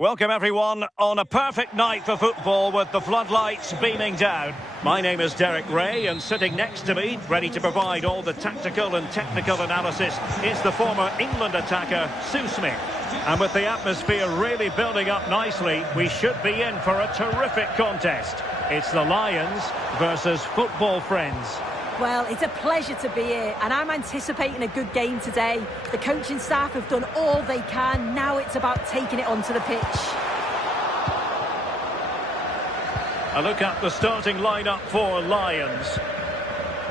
Welcome everyone on a perfect night for football with the floodlights beaming down. My name is Derek Ray and sitting next to me, ready to provide all the tactical and technical analysis, is the former England attacker, Sue Smith. And with the atmosphere really building up nicely, we should be in for a terrific contest. It's the Lions versus football friends. Well, it's a pleasure to be here, and I'm anticipating a good game today. The coaching staff have done all they can. Now it's about taking it onto the pitch. A look at the starting lineup for Lions.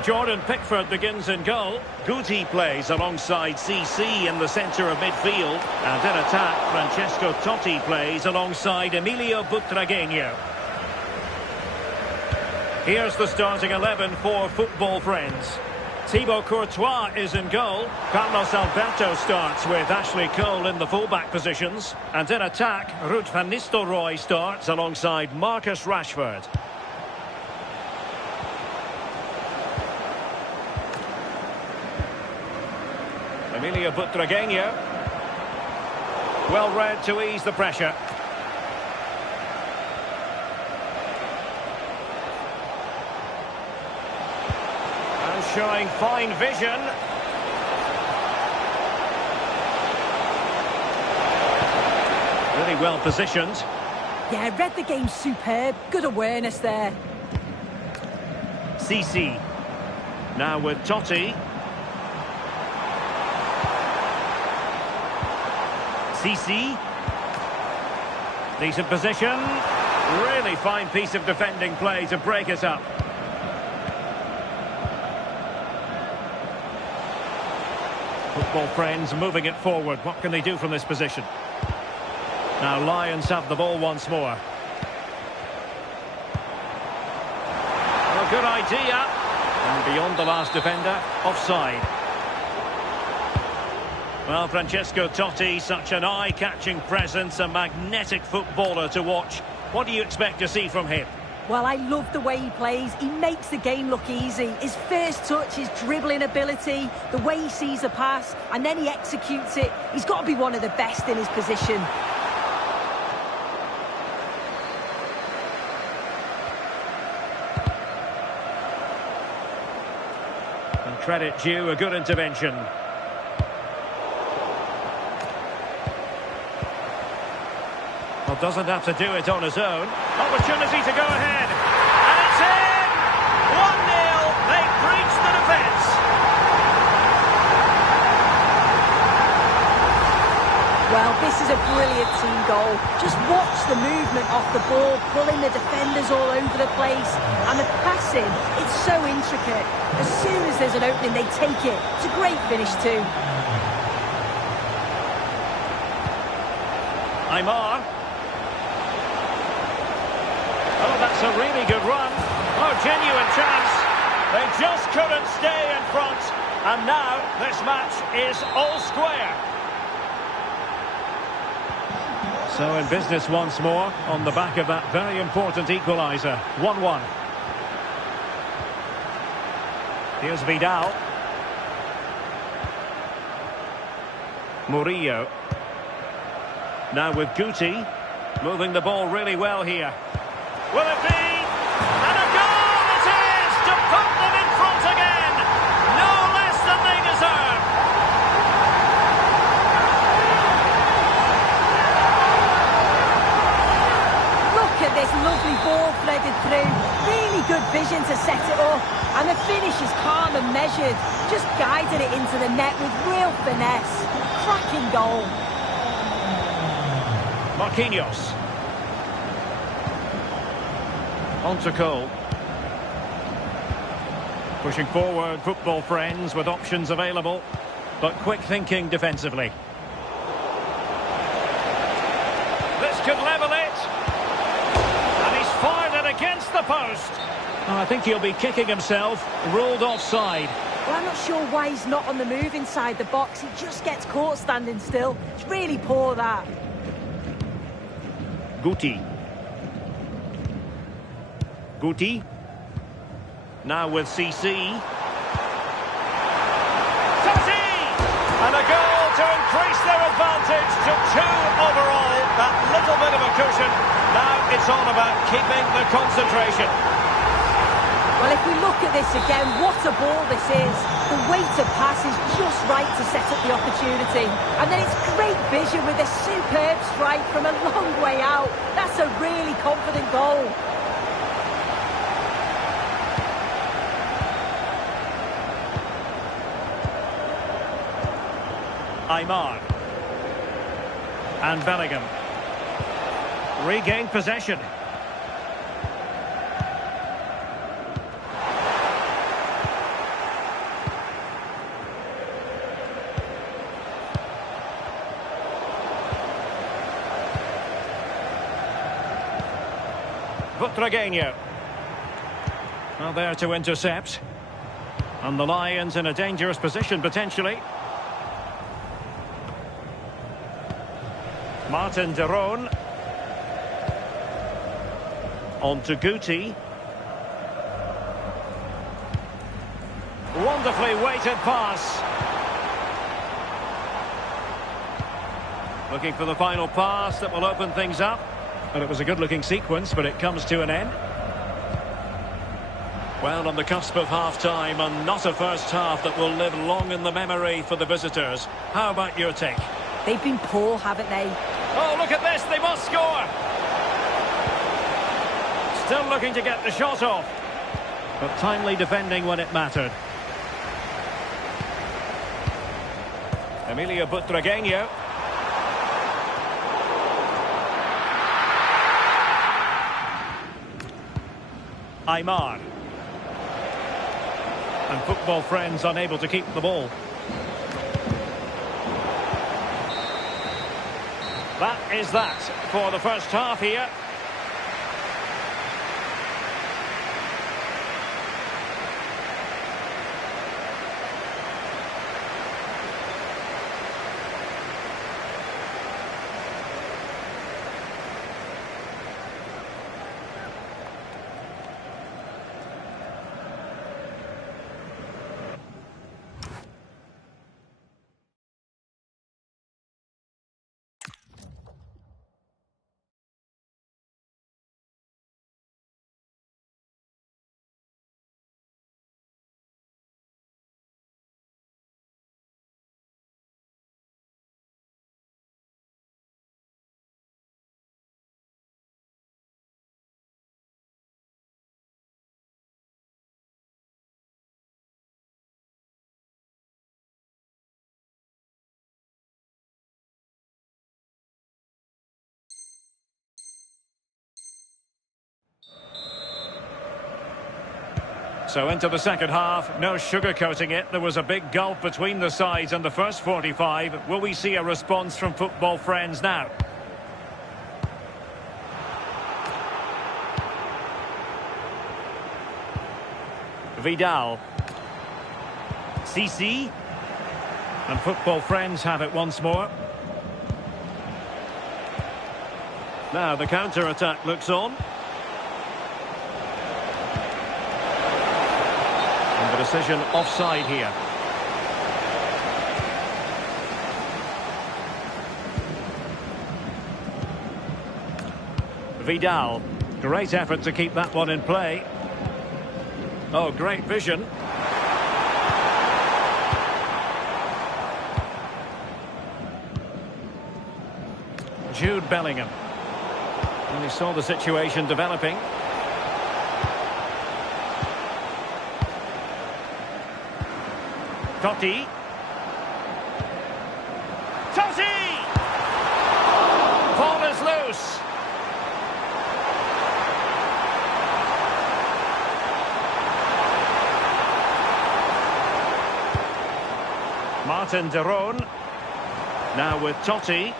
Jordan Pickford begins in goal. Guti plays alongside CC in the centre of midfield. And in attack, Francesco Totti plays alongside Emilio Butragueño. Here's the starting 11 for football friends. Thibaut Courtois is in goal. Carlos Alberto starts with Ashley Cole in the fullback positions. And in attack, Ruud van Nistelrooy starts alongside Marcus Rashford. Emilio Butragueño. Well read to ease the pressure. Showing fine vision. Really well positioned. Yeah, read the game superb. Good awareness there. CC. Now with Totti. CC. Decent position. Really fine piece of defending play to break it up. Football friends moving it forward. What can they do from this position? Now Lions have the ball once more. A good idea. And beyond the last defender, offside. Well, Francesco Totti, such an eye-catching presence, a magnetic footballer to watch. What do you expect to see from him? Well, I love the way he plays. He makes the game look easy. His first touch, his dribbling ability, the way he sees a pass, and then he executes it. He's got to be one of the best in his position. And credit due, a good intervention. Well, doesn't have to do it on his own. Opportunity to go ahead. And it's in! 1-0. They breach the defence. Well, this is a brilliant team goal. Just watch the movement off the ball, pulling the defenders all over the place. And the passing, it's so intricate. As soon as there's an opening, they take it. It's a great finish too. Aymar. Oh, that's a really good run. Oh, genuine chance. They just couldn't stay in front. And now this match is all square. So in business once more on the back of that very important equaliser. 1-1. Here's Vidal. Murillo. Now with Guti. Moving the ball really well here. Will it be? And a goal it is to put them in front again. No less than they deserve. Look at this lovely ball threaded through. Really good vision to set it up. And the finish is calm and measured. Just guided it into the net with real finesse. Cracking goal. Marquinhos. On to Cole. Pushing forward, football friends, with options available, but quick thinking defensively. This could level it. And he's fired it against the post. Oh, I think he'll be kicking himself. Ruled offside. Well, I'm not sure why he's not on the move inside the box. He just gets caught standing still. It's really poor, that. Guti. Guti. Now with CC. Totti! And a goal to increase their advantage to 2 overall. That little bit of a cushion. Now it's all about keeping the concentration. Well, if we look at this again, what a ball this is. The weight of pass is just right to set up the opportunity. And then it's great vision with a superb strike from a long way out. That's a really confident goal. Aymar. And Bellingham. Regained possession. Butragueño. Well, there to intercept. And the Lions in a dangerous position, potentially. Martin de Roon. On to Guti. Wonderfully weighted pass. Looking for the final pass that will open things up. And it was a good-looking sequence, but it comes to an end. Well, on the cusp of half-time, and not a first half that will live long in the memory for the visitors. How about your take? They've been poor, haven't they? Oh, look at this, they must score! Still looking to get the shot off. But timely defending when it mattered. Emilio Butragueño. Aymar. And football friends unable to keep the ball. That is that for the first half here. So into the second half, no sugarcoating it. There was a big gulf between the sides in the first 45. Will we see a response from football friends now? Vidal. Seni. And football friends have it once more. Now the counter-attack looks on. And the decision offside here. Vidal. Great effort to keep that one in play. Oh, great vision. Jude Bellingham. And he saw the situation developing. Totti. Totti! Ball is loose. Martin de Roon. Now with Totti.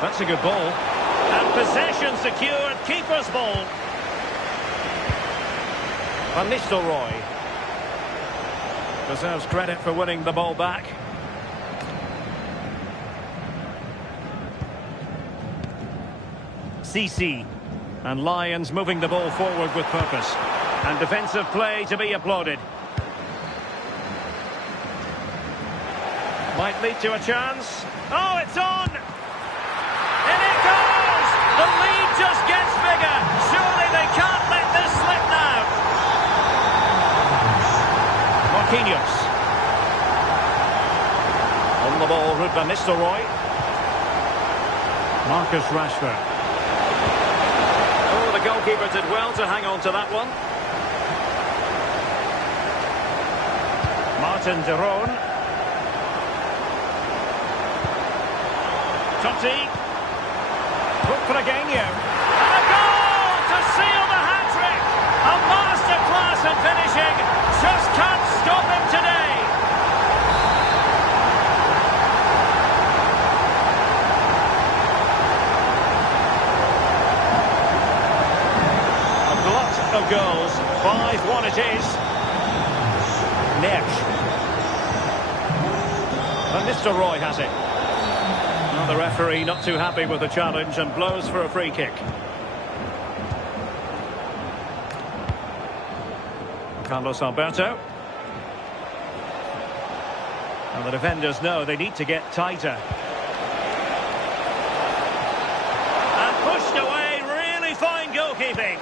That's a good ball. And possession secured. Keeper's ball. Van Nistelrooy. Deserves credit for winning the ball back. Seni. And Lions moving the ball forward with purpose. And defensive play to be applauded. Might lead to a chance. Oh, it's on! In it goes! The lead just gets bigger. Surely they can't let this slip now. Marquinhos. On the ball, Ruud van Nistelrooy. Marcus Rashford. Oh, the goalkeeper did well to hang on to that one. Martin de Roon. Totti. Hook for Againio. And a goal to seal the hat-trick. A masterclass in finishing. Just can't stop him today. A glut of goals. 5-1 it is. Neves. Van Nistelrooy has it. Well, the referee not too happy with the challenge and blows for a free kick. Carlos Alberto. And the defenders know they need to get tighter. And pushed away, really fine goalkeeping.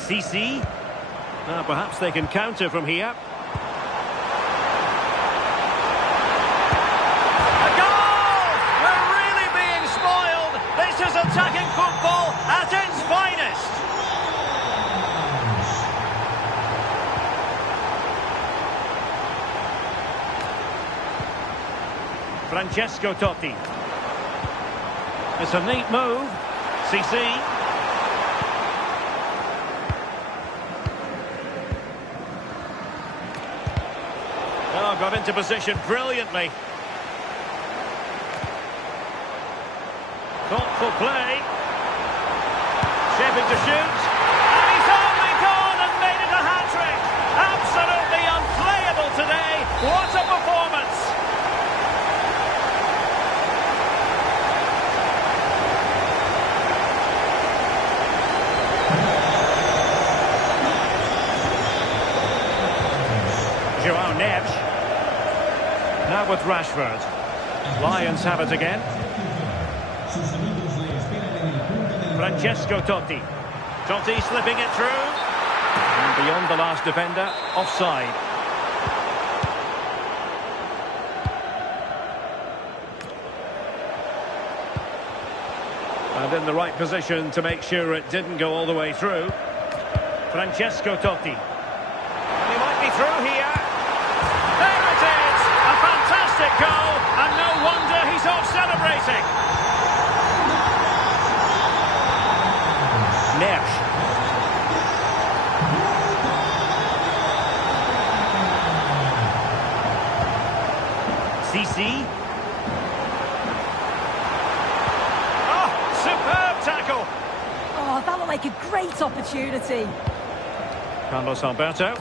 Seni. Perhaps they can counter from here. A goal! We're really being spoiled. This is attacking football at its finest. Francesco Totti. It's a neat move. Seni. Oh, got into position brilliantly. Thoughtful play. Shaping to shoot. And he's only gone and made it a hat-trick. Absolutely unplayable today. What a performance. Joao Neves. Now with Rashford. Lions have it again. Francesco Totti. Totti slipping it through. And beyond the last defender, offside. And in the right position to make sure it didn't go all the way through. Francesco Totti. And he might be through here. There it is! A fantastic goal, and no wonder he's off celebrating. Neves. Seni. Oh, superb tackle. Oh, that looked like a great opportunity. Carlos Alberto.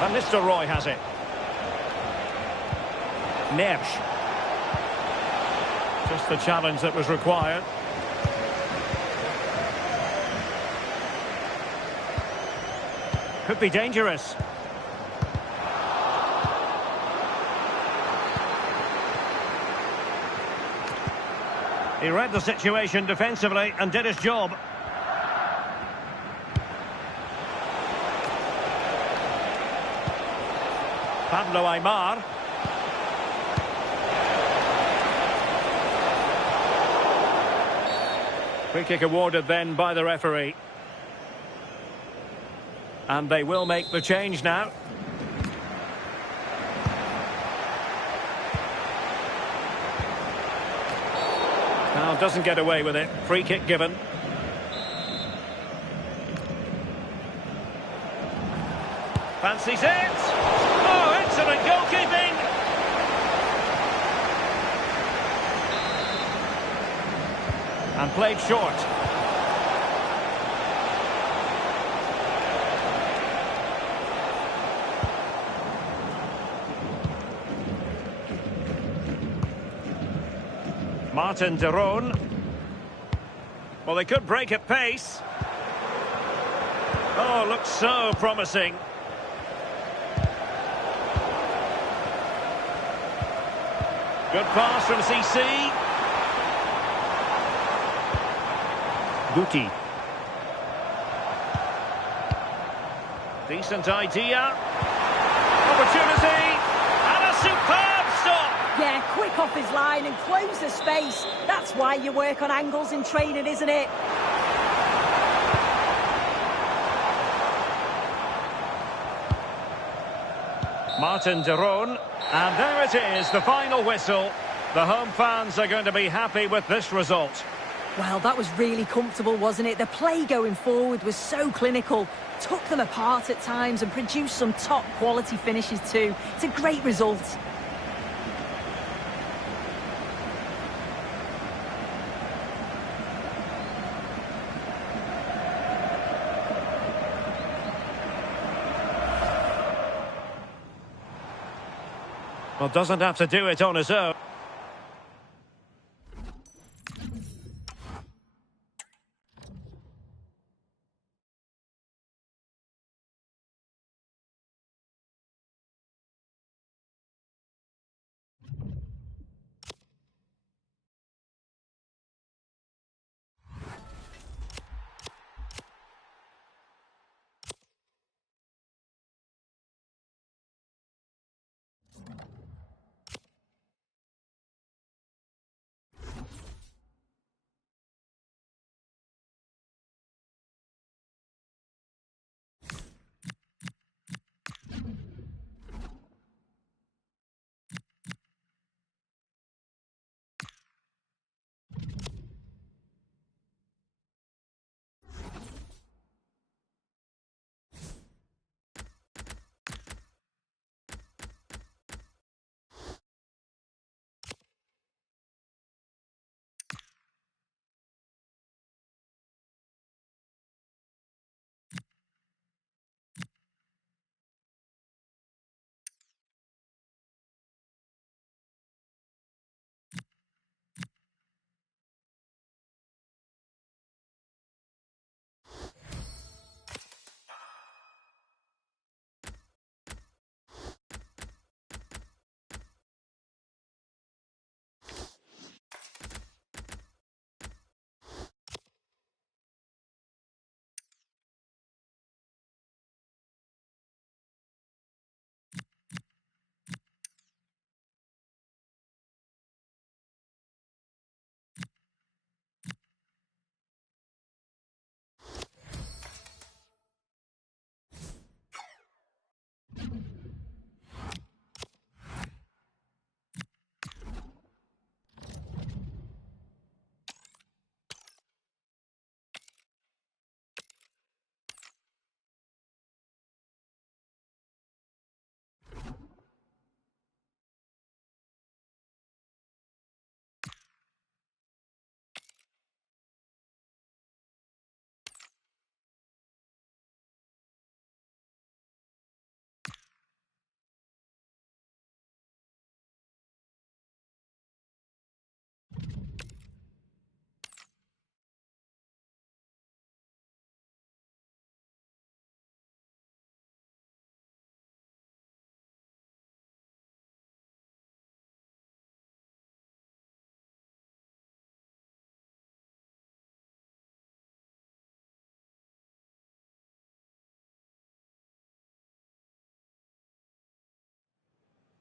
Van Nistelrooy has it. Neves. Just the challenge that was required. Could be dangerous. He read the situation defensively and did his job. Pablo Aimar. Free kick awarded then by the referee. And they will make the change now. Now doesn't get away with it. Free kick given. Fancies it. Oh, excellent goalkeeping. And played short. Martin de Roon. Well, they could break at pace. Oh, looks so promising. Good pass from CC. Guti. Decent idea. Opportunity. And a superb stop. Yeah, quick off his line and close the space. That's why you work on angles in training, isn't it? Martin de Roon. And there it is, the final whistle. The home fans are going to be happy with this result. Well, that was really comfortable, wasn't it? The play going forward was so clinical, took them apart at times and produced some top-quality finishes too. It's a great result. Well, doesn't have to do it on his own.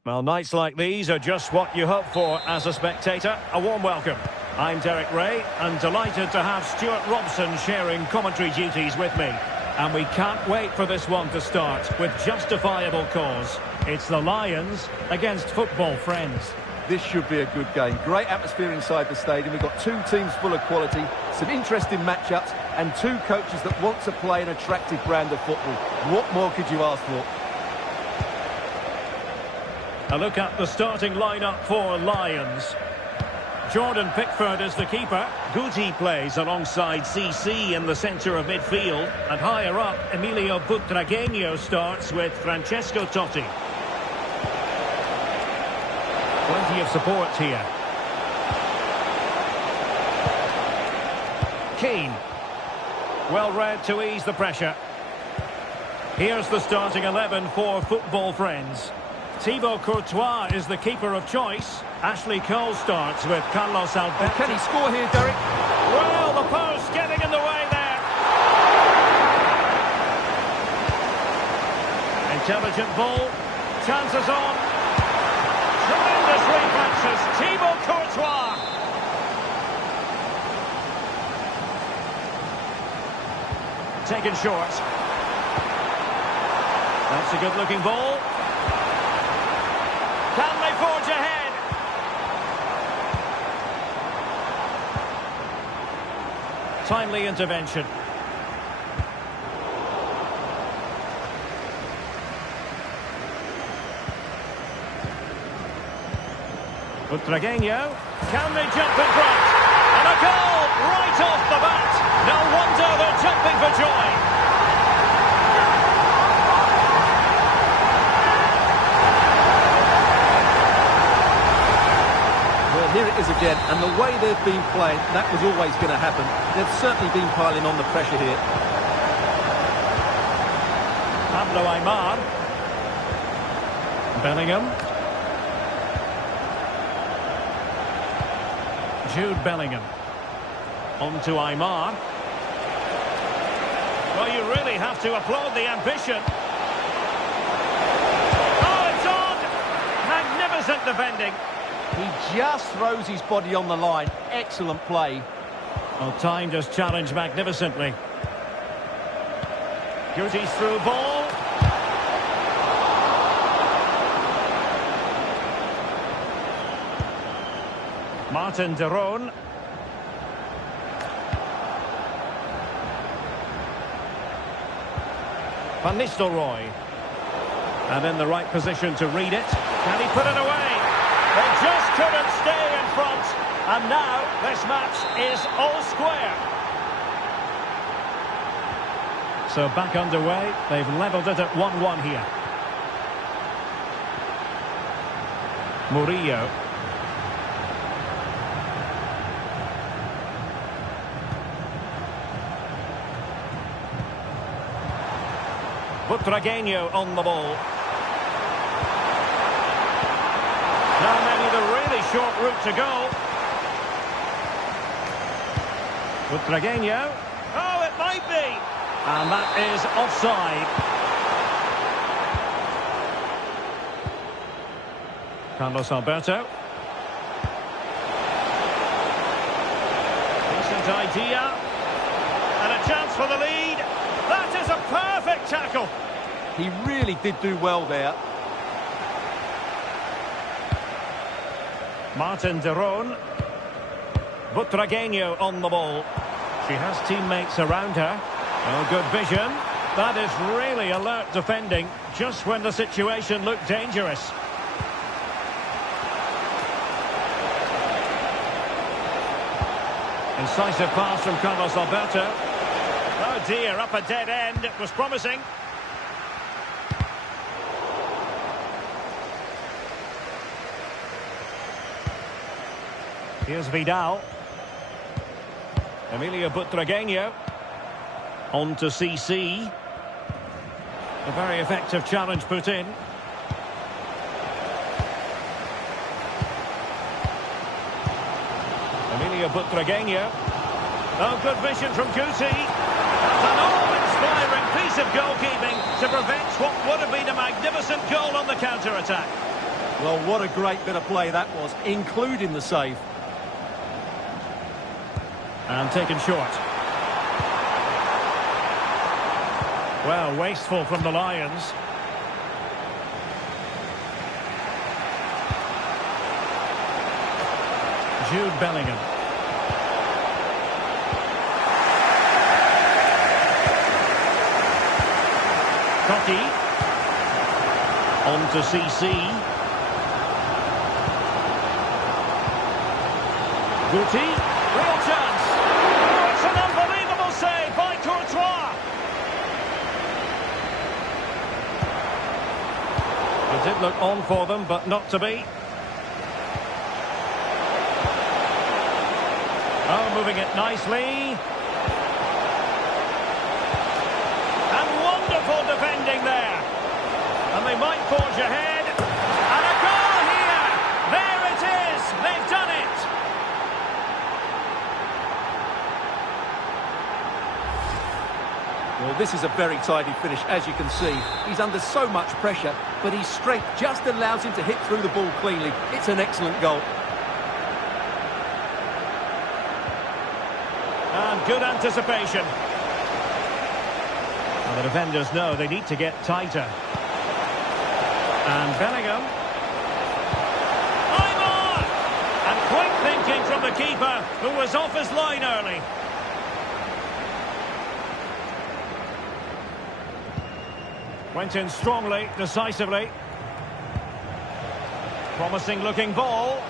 Well, nights like these are just what you hope for as a spectator. A warm welcome. I'm Derek Ray, and delighted to have Stuart Robson sharing commentary duties with me. And we can't wait for this one to start with justifiable cause. It's the Lions against football friends. This should be a good game. Great atmosphere inside the stadium. We've got two teams full of quality, some interesting matchups, and two coaches that want to play an attractive brand of football. What more could you ask for? A look at the starting lineup for Lions. Jordan Pickford is the keeper. Guti plays alongside CC in the centre of midfield. And higher up, Emilio Butragueño starts with Francesco Totti. Plenty of support here. Keane. Well read to ease the pressure. Here's the starting 11 for Football Friends. Thibaut Courtois is the keeper of choice. Ashley Cole starts with Carlos Alberto. Can he score here, Derek? Well, the post getting in the way there. Intelligent ball. Chances on. Tremendous reflexes. Thibaut Courtois. Taken short. That's a good-looking ball. Can they forge ahead? Timely intervention. Butragueño. Can they jump in front? And a goal right off the bat. No wonder they're jumping for joy. Here it is again, and the way they've been playing, that was always going to happen. They've certainly been piling on the pressure here. Pablo Aimar. Bellingham. Jude Bellingham. On to Aimar. Well, you really have to applaud the ambition. Oh, it's on! Magnificent defending. He just throws his body on the line. Excellent play. Well, timed his challenge magnificently. Guti's through ball. Martin de Roon. Van Nistelrooy. And in the right position to read it. Can he put it away? They just couldn't stay in front. And now this match is all square. So back underway. They've levelled it at 1-1 here. Murillo. Butragueño on the ball. Now maybe the really short route to go. Butragueño. Oh, it might be. And that is offside. Carlos Alberto. Decent idea. And a chance for the lead. That is a perfect tackle. He really did do well there. Martin de Roon. Butragueño on the ball. She has teammates around her. Oh, good vision. That is really alert defending, just when the situation looked dangerous. Incisive pass from Carlos Alberto. Oh dear, up a dead end. It was promising. Here's Vidal. Emilio Butragueño. On to CC. A very effective challenge put in. Emilio Butragueño. Oh, good vision from Guti. An awe-inspiring piece of goalkeeping to prevent what would have been a magnificent goal on the counter-attack. Well, what a great bit of play that was, including the save. And taken short. Well, wasteful from the Lions. Jude Bellingham. Totti. On to CC. Guti. Real chance. Oh, it's an unbelievable save by Courtois. It did look on for them, but not to be. Oh, moving it nicely. And wonderful defending. might forge ahead. And a goal here! There it is! They've done it! Well, this is a very tidy finish, as you can see. He's under so much pressure, but his strength just allows him to hit through the ball cleanly. It's an excellent goal. And good anticipation. Well, the defenders know they need to get tighter. And Bellingham. I'm on! And quick thinking from the keeper, who was off his line early. Went in strongly, decisively. Promising looking ball.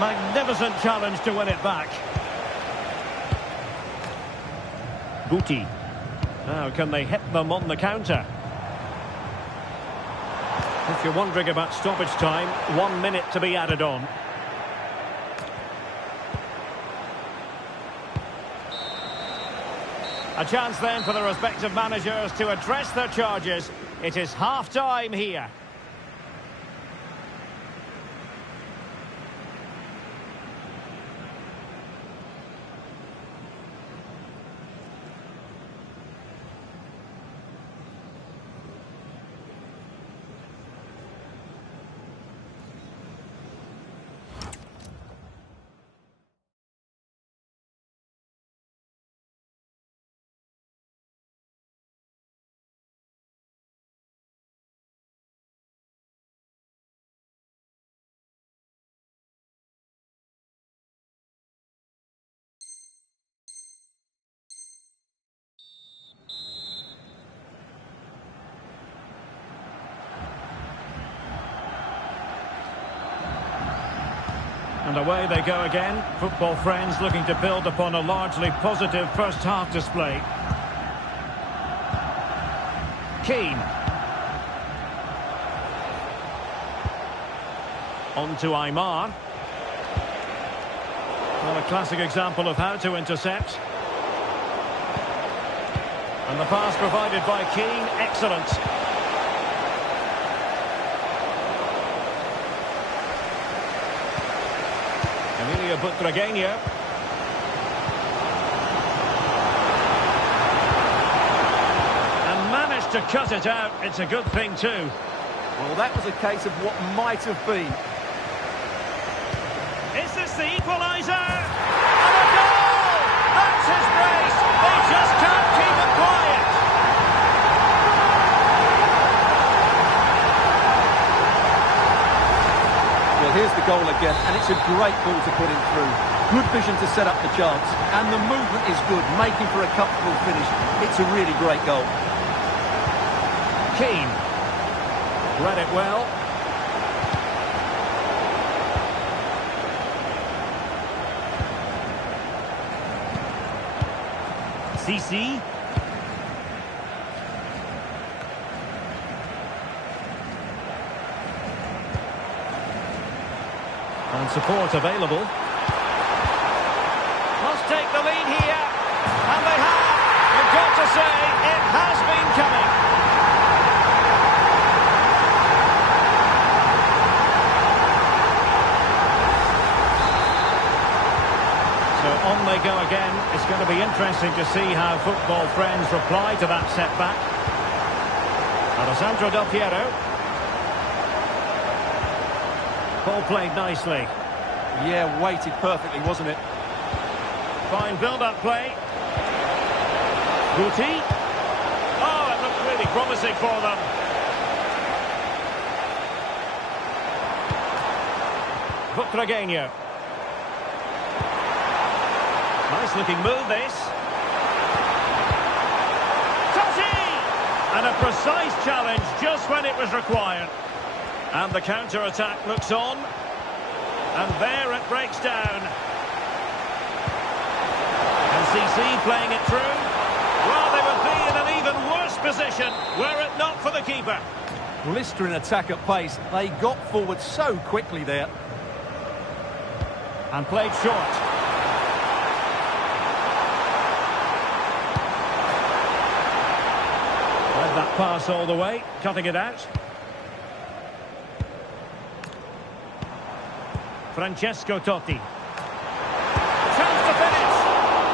Magnificent challenge to win it back. Guti. Now, can they hit them on the counter? If you're wondering about stoppage time, 1 minute to be added on. A chance then for the respective managers to address their charges. It is half-time here. And away they go again. Football friends looking to build upon a largely positive first-half display. Keane. On to Aymar. Well, a classic example of how to intercept. And the pass provided by Keane, excellent. Butragueño. And managed to cut it out. It's a good thing too. Well, that was a case of what might have been. Is this the equaliser? And a goal! That's his brace. They just can't keep it quiet. Well, here's the goal again, and it's a great ball to put him through. Good vision to set up the chance, and the movement is good, making for a comfortable finish. It's a really great goal. Keane. Read it well. Seni. And support available. Must take the lead here. And they have. You've got to say, it has been coming. So on they go again. It's going to be interesting to see how football friends reply to that setback. Alessandro Del Piero. Ball played nicely. Yeah, weighted perfectly, wasn't it? Fine build-up play. Guti. Oh, it looked really promising for them. Butragueño. Nice looking move, this. Totti! And a precise challenge just when it was required. And the counter-attack looks on. And there it breaks down. And CC playing it through. Well, they would be in an even worse position were it not for the keeper. Blistering attack at pace. They got forward so quickly there. And played short. Led that pass all the way, cutting it out. Francesco Totti. Chance to finish.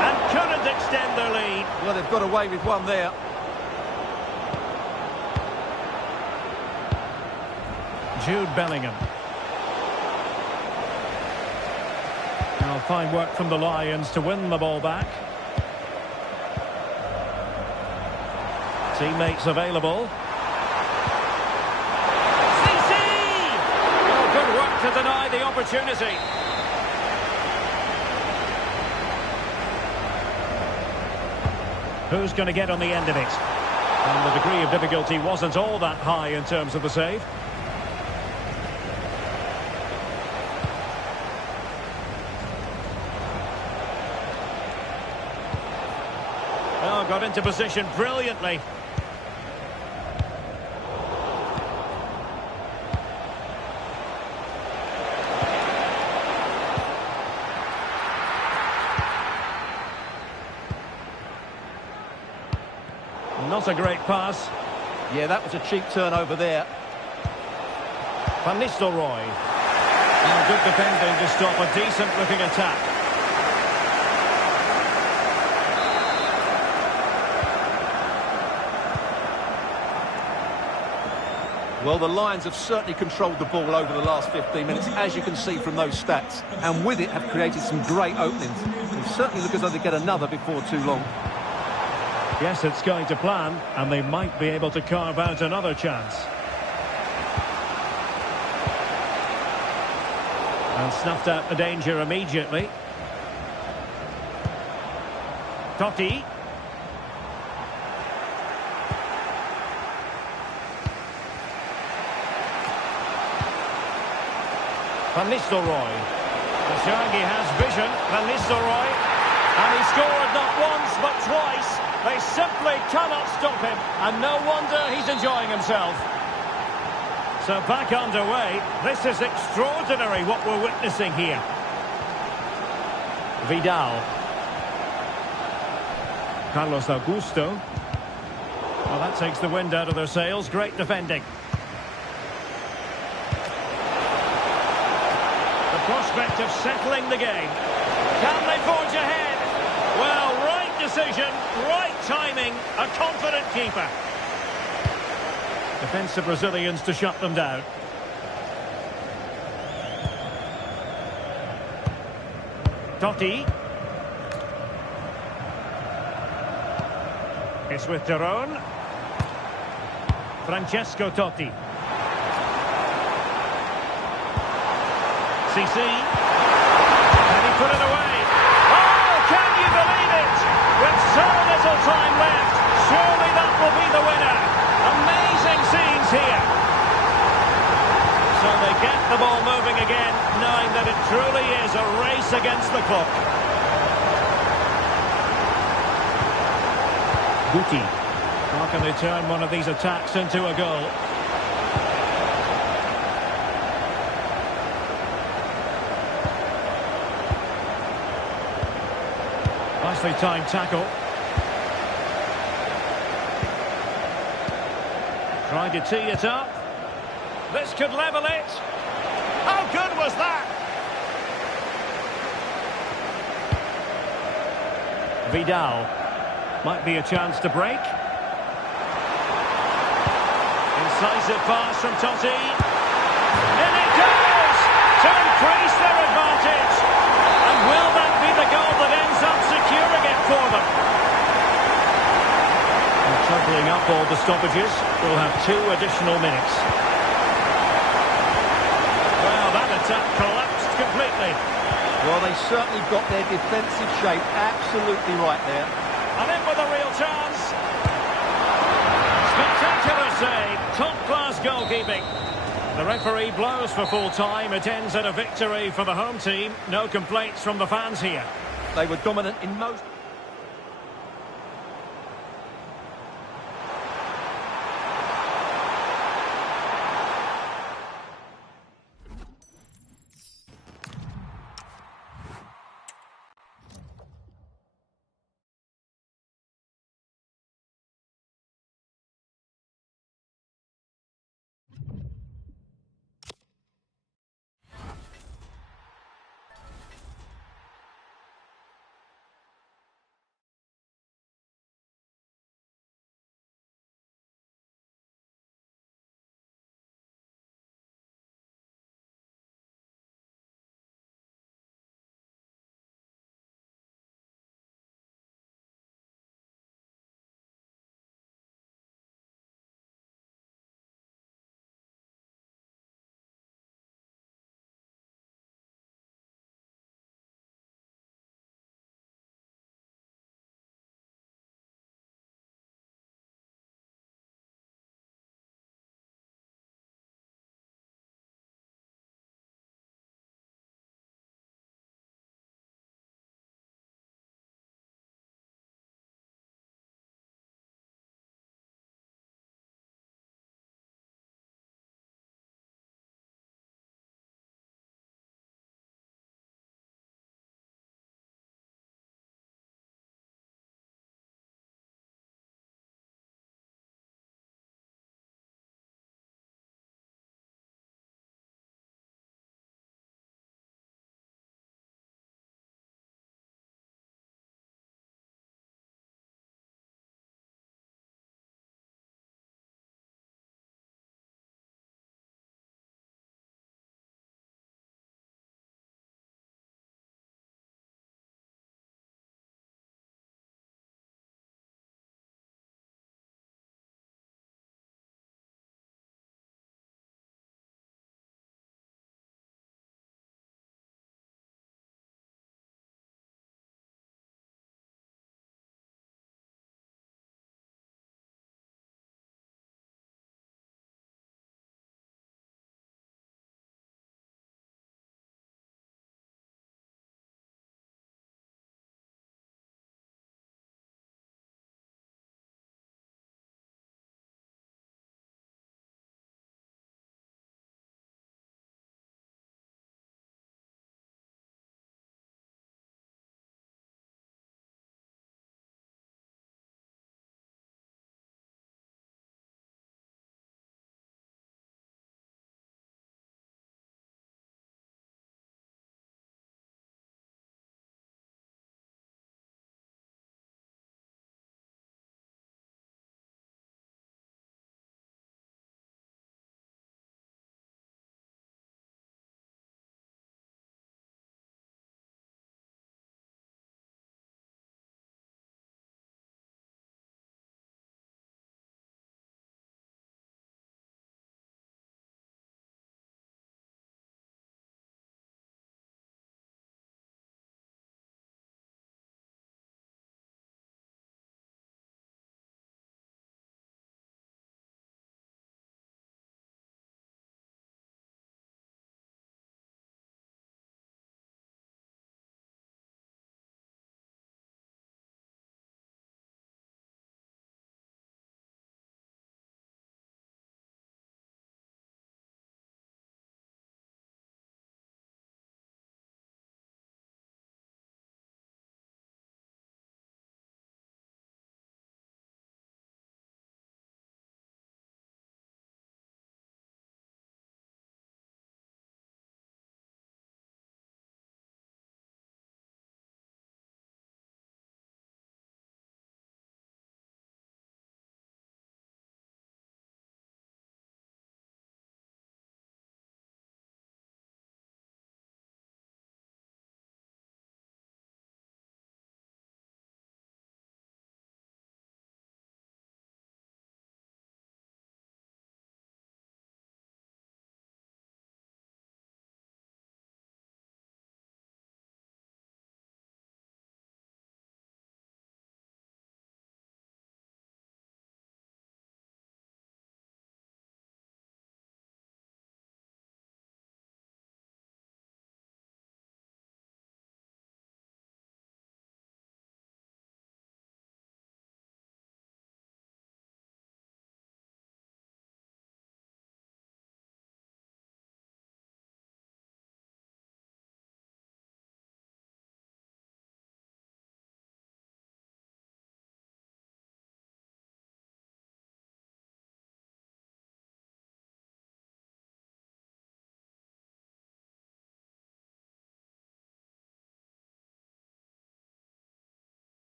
And couldn't extend their lead. Well, they've got away with one there. Jude Bellingham. Now fine work from the Lions to win the ball back. Teammates available. Oh, good work to deny the opportunity. Who's going to get on the end of it? And the degree of difficulty wasn't all that high in terms of the save. Oh, got into position brilliantly. Not a great pass. Yeah, that was a cheap turnover there. Van Nistelrooy. And good defending to stop a decent-looking attack. Well, the Lions have certainly controlled the ball over the last 15 minutes, as you can see from those stats. And with it, have created some great openings. They certainly look as though they get another before too long. Yes, it's going to plan, and they might be able to carve out another chance. And snuffed out the danger immediately. Totti. Van Nistelrooy. Showing he has vision. Van Nistelrooy. And he scored not once, but twice. They simply cannot stop him. And no wonder he's enjoying himself. So back underway. This is extraordinary what we're witnessing here. Vidal. Carlos Augusto. Well, that takes the wind out of their sails. Great defending. The prospect of settling the game. Can they forge ahead? Well, right decision, right timing, a confident keeper. Defensive Brazilians to shut them down. Totti. It's with Derone. Francesco Totti. CC. And he put it away. Oh, can you believe it? With so little time left, surely that will be the winner. Amazing scenes here. So they get the ball moving again, knowing that it truly is a race against the clock. Guti. How can they turn one of these attacks into a goal? Nicely timed tackle. Trying to tee it up. This could level it. How good was that? Vidal. Might be a chance to break. Incisive pass from Totti. In it goes! To increase their advantage. And will that be the goal that ends up securing it for them? And travelling up all the stoppages, we'll have 2 additional minutes. Well, that attack collapsed completely. Well, they certainly got their defensive shape absolutely right there. And in with a real chance. Spectacular save. Top-class goalkeeping. The referee blows for full time. It ends at a victory for the home team. No complaints from the fans here. They were dominant in most...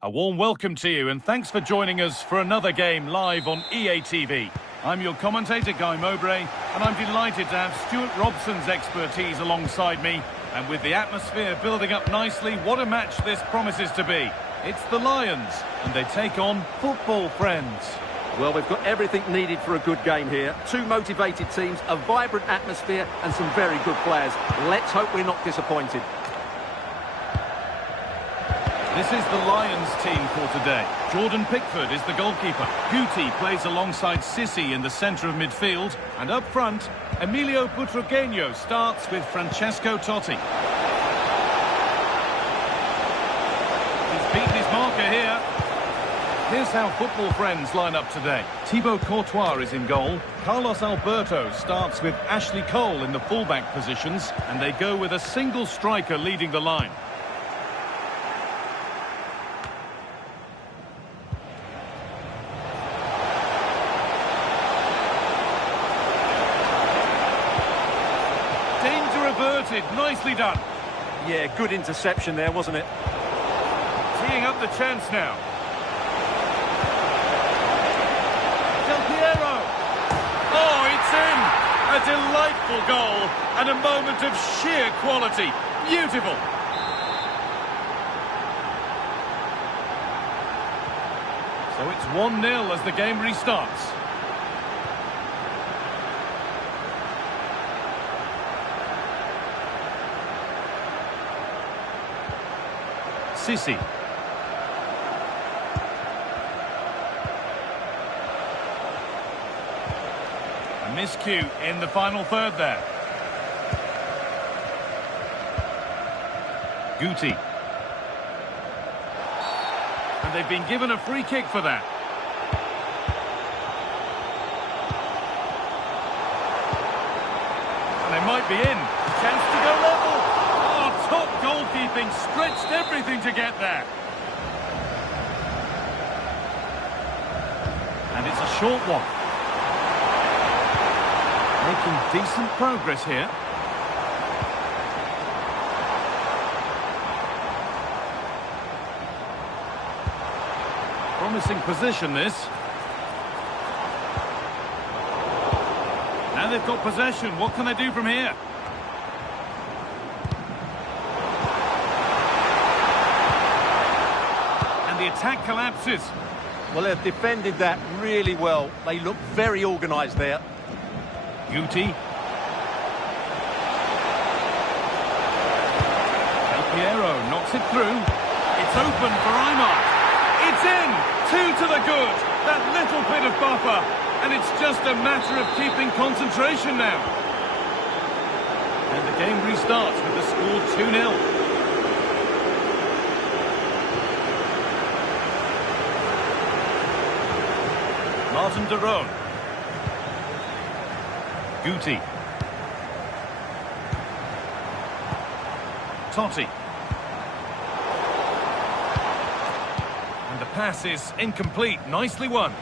A warm welcome to you and thanks for joining us for another game live on EA TV. I'm your commentator, Guy Mowbray, and I'm delighted to have Stuart Robson's expertise alongside me. And with the atmosphere building up nicely, what a match this promises to be. It's the Lions, and they take on football friends. Well, we've got everything needed for a good game here. Two motivated teams, a vibrant atmosphere, and some very good players. Let's hope we're not disappointed. This is the Lions team for today. Jordan Pickford is the goalkeeper. Guti plays alongside Sissi in the centre of midfield. And up front, Emilio Butragueño starts with Francesco Totti. He's beaten his marker here. Here's how football friends line up today. Thibaut Courtois is in goal. Carlos Alberto starts with Ashley Cole in the fullback positions. And they go with a single striker leading the line. Nicely done. Yeah, good interception there, wasn't it? Teeing up the chance now. Del Piero. Oh, it's in. A delightful goal and a moment of sheer quality. Beautiful. So it's 1-0 as the game restarts. Sissi. A miscue in the final third there. Guti. And they've been given a free kick for that. And they might be in. Chance to go level. Top goalkeeping, stretched everything to get there. And it's a short one. Making decent progress here. Promising position, this. Now they've got possession. What can they do from here? The attack collapses. Well, they've defended that really well. They look very organised there. Guti. Del Piero knocks it through. It's open for Aymar. It's in! 2 to the good. That little bit of buffer. And it's just a matter of keeping concentration now. And the game restarts with the score 2-0. Martin de Roon. Guti. Totti. And the pass is incomplete. Nicely won.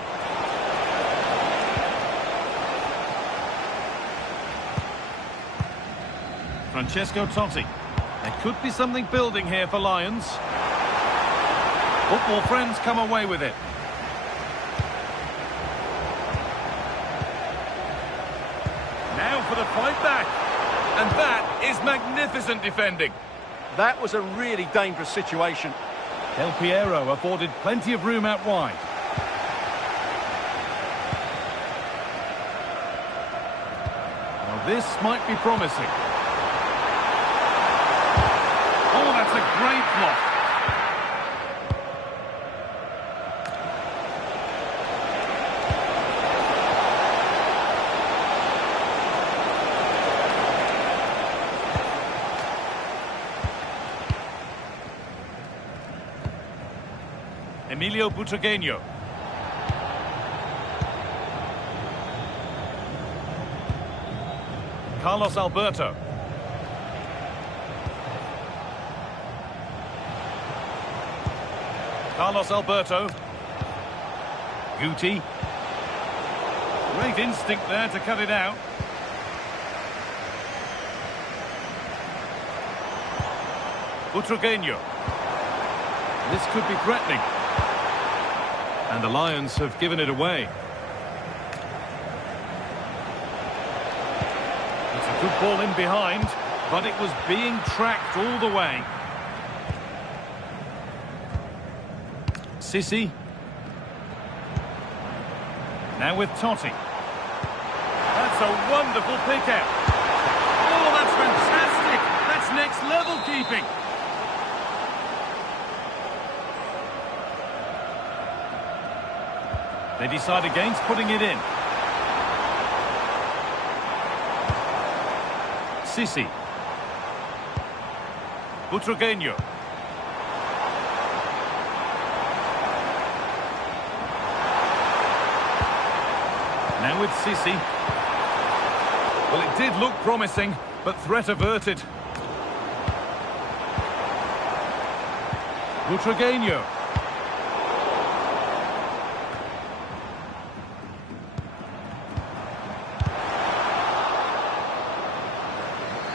Francesco Totti. There could be something building here for Lions. Football friends come away with it. Now for the fight back. And that is magnificent defending. That was a really dangerous situation. Del Piero afforded plenty of room out wide. Well, this might be promising. Oh, that's a great block. Emilio Butragueño. Carlos Alberto. Carlos Alberto. Guti. Great instinct there to cut it out. Butragueño. This could be threatening. And the Lions have given it away. It's a good ball in behind, but it was being tracked all the way. Sissi. Now with Totti. That's a wonderful pick out. Oh, that's fantastic. That's next level keeping. They decide against putting it in. Sissi. Butragueño. Now with Sissi. Well, it did look promising, but threat averted. Butragueño.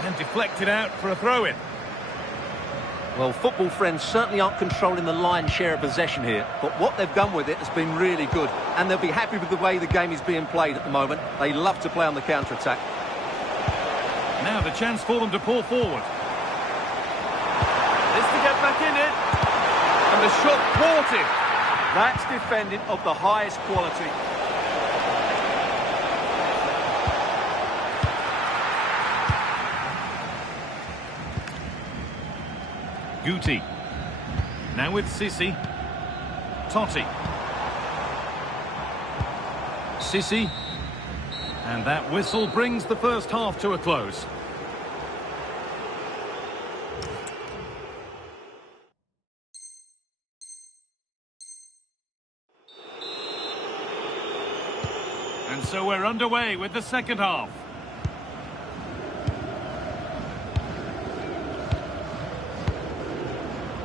And deflected out for a throw-in. Well, football friends certainly aren't controlling the lion's share of possession here, but what they've done with it has been really good, and they'll be happy with the way the game is being played at the moment. They love to play on the counter-attack. Now the chance for them to pull forward. This to get back in it. And the shot thwarted. That's defending of the highest quality. Guti. Now with Sissi. Totti. Sissi. And that whistle brings the first half to a close. And so we're underway with the second half.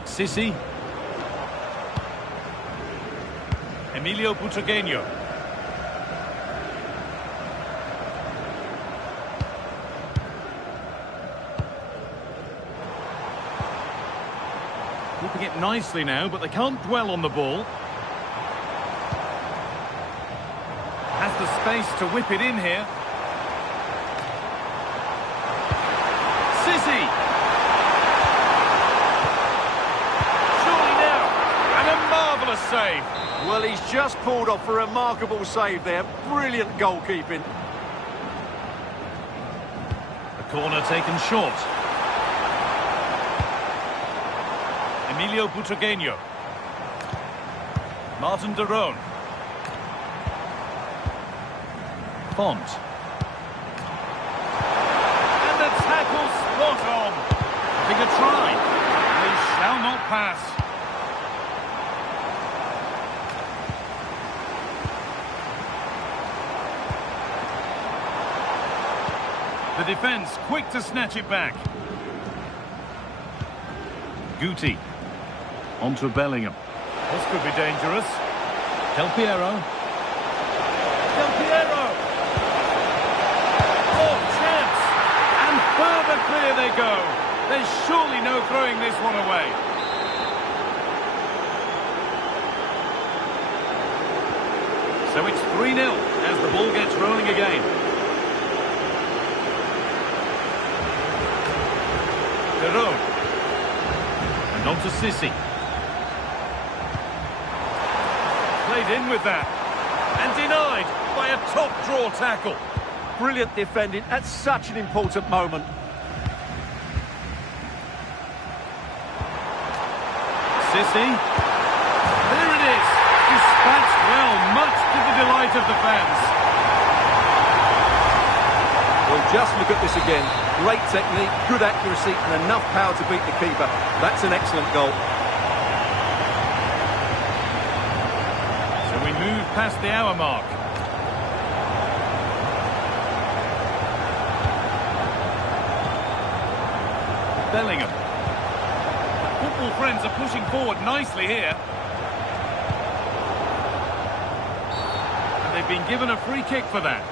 Sissi. Emilio Butragueño. Keeping it nicely now, but they can't dwell on the ball. Has the space to whip it in here. Sissi. Save. Well, he's just pulled off a remarkable save there. Brilliant goalkeeping. The corner taken short. Emilio Butragueño. Martin de Roon. Font. And the tackle spot on. Having a try. They shall not pass. The defence quick to snatch it back. Guti. Onto Bellingham. This could be dangerous. Del Piero. Del Piero! Oh, chance! And further clear they go. There's surely no throwing this one away. So it's 3-0 as the ball gets rolling again. And on to Sissi. Played in with that. And denied by a top draw tackle. Brilliant defending at such an important moment. Sissi. There it is. Dispatched well, much to the delight of the fans. Well, just look at this again. Great technique, good accuracy, and enough power to beat the keeper. That's an excellent goal. So we move past the hour mark. Bellingham. Football friends are pushing forward nicely here. And they've been given a free kick for that.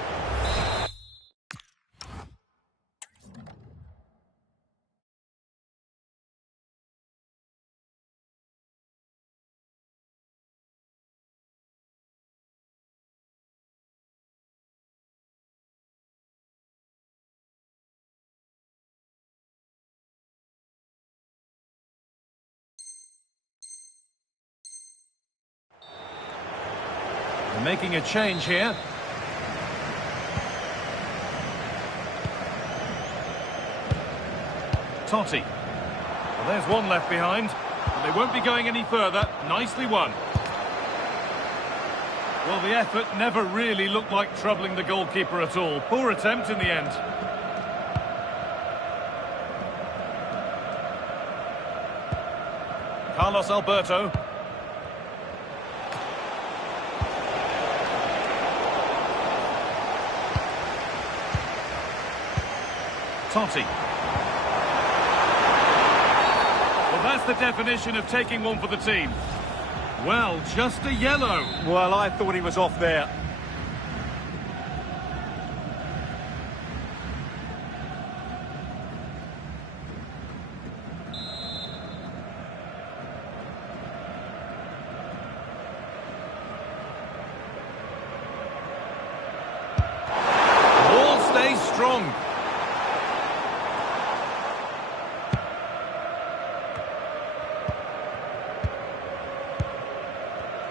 They're making a change here. Totti. Well, there's one left behind. But they won't be going any further. Nicely won. Well, the effort never really looked like troubling the goalkeeper at all. Poor attempt in the end. Carlos Alberto. Totti. Well, that's the definition of taking one for the team. Well, just a yellow. Well, I thought he was off there. The ball stays strong.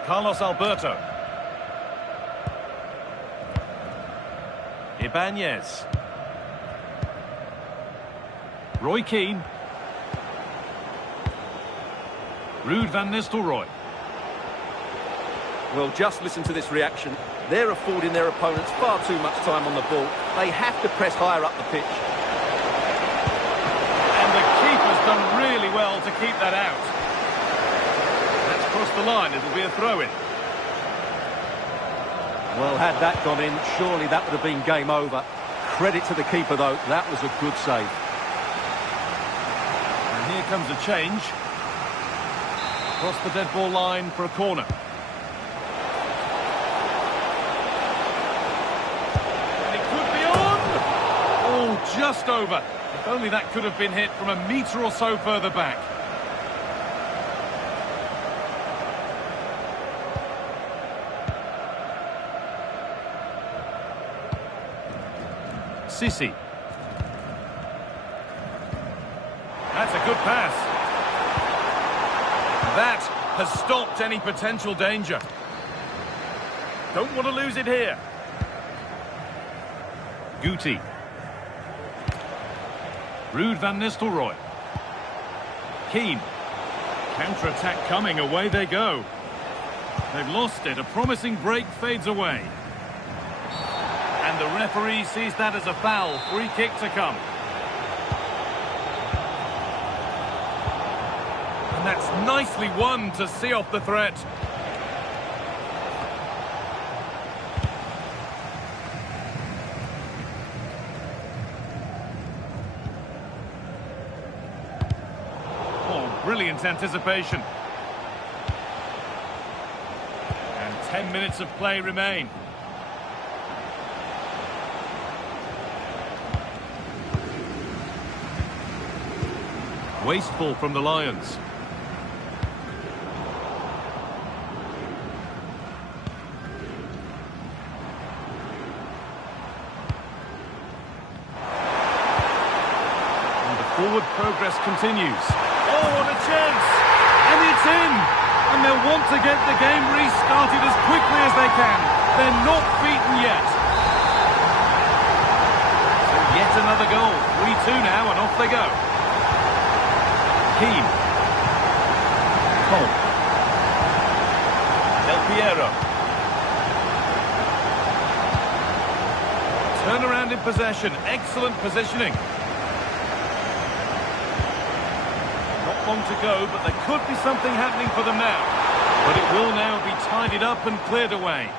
Carlos Alberto. Ibanez. Roy Keane. Ruud van Nistelrooy. Well, just listen to this reaction. They're affording their opponents far too much time on the ball. They have to press higher up the pitch. And the keeper's done really well to keep that out. That's crossed the line. It'll be a throw-in. Well, had that gone in, surely that would have been game over. Credit to the keeper, though. That was a good save. And here comes a change. Across the dead ball line for a corner. And it could be on! Oh, just over. If only that could have been hit from a metre or so further back. Sissy. That's a good pass. That has stopped any potential danger. Don't want to lose it here. Guti. Ruud van Nistelrooy. Keane. Counter-attack coming, away they go. They've lost it, a promising break fades away. And the referee sees that as a foul. Free kick to come. And that's nicely won to see off the threat. Oh, brilliant anticipation. And 10 minutes of play remain. Wasteful from the Lions. And the forward progress continues. Oh, what a chance! And it's in! And they'll want to get the game restarted as quickly as they can. They're not beaten yet. So yet another goal. 3-2 now, and off they go. Keane. Cole. Del Piero. Turnaround in possession. Excellent positioning. Not long to go, but there could be something happening for them now. But it will now be tidied up and cleared away.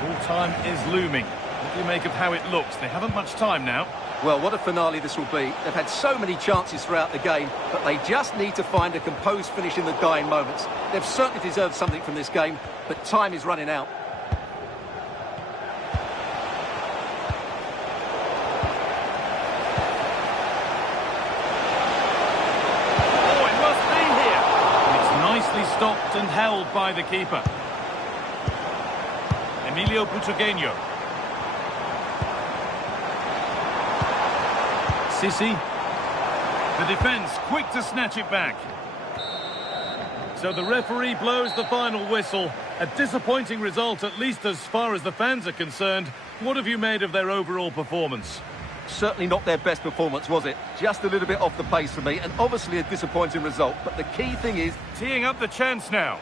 Full time is looming. What do you make of how it looks? They haven't much time now. Well, what a finale this will be. They've had so many chances throughout the game, but they just need to find a composed finish in the dying moments. They've certainly deserved something from this game, but time is running out. Oh, it must be here. It's nicely stopped and held by the keeper. Emilio Butragueño. Sisi. The defence quick to snatch it back. So the referee blows the final whistle. A disappointing result, at least as far as the fans are concerned. What have you made of their overall performance? Certainly not their best performance, was it? Just a little bit off the pace for me, and obviously a disappointing result. But the key thing is... Teeing up the chance now.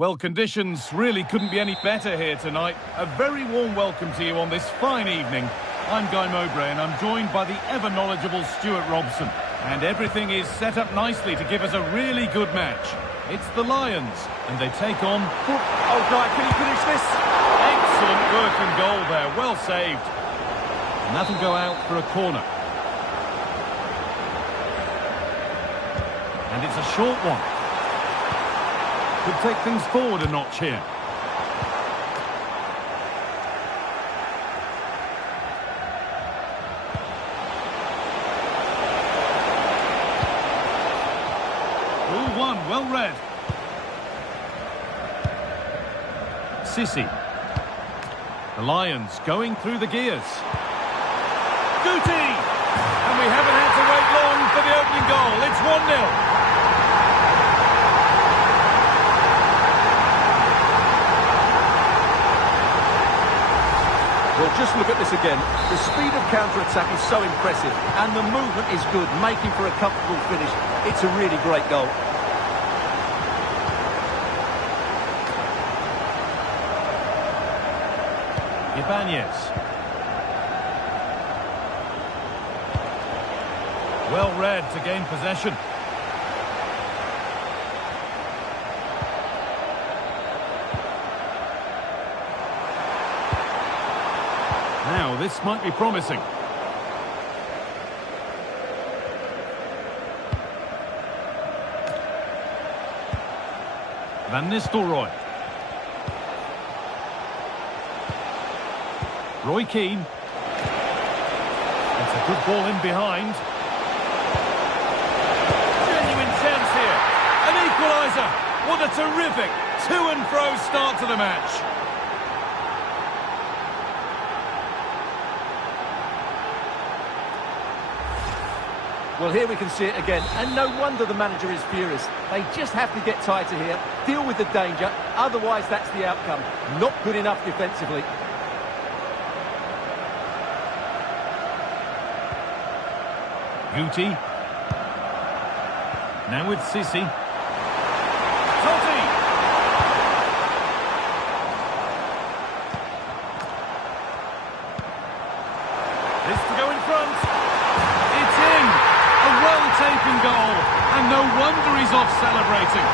Well, conditions really couldn't be any better here tonight. A very warm welcome to you on this fine evening. I'm Guy Mowbray and I'm joined by the ever-knowledgeable Stuart Robson. And everything is set up nicely to give us a really good match. It's the Lions, and they take on... Oh, Guy, can he finish this? Excellent work and goal there, well saved. And that'll go out for a corner. And it's a short one. Could take things forward a notch here. All one, well read. Sissy. The Lions going through the gears. Guti! And we haven't had to wait long for the opening goal. It's 1-0. Well, just look at this again. The speed of counter-attack is so impressive, and the movement is good, making for a comfortable finish. It's a really great goal. Ibanez. Well read to gain possession. Now, this might be promising. Van Nistelrooy. Roy Keane. That's a good ball in behind. Genuine chance here. An equaliser. What a terrific to-and-fro start to the match. Well, here we can see it again, and no wonder the manager is furious. They just have to get tighter here, deal with the danger, otherwise that's the outcome. Not good enough defensively. Guti. Now with Sissy. Totti! This to go in front. It's in! A well-taken goal. And no wonder he's off celebrating.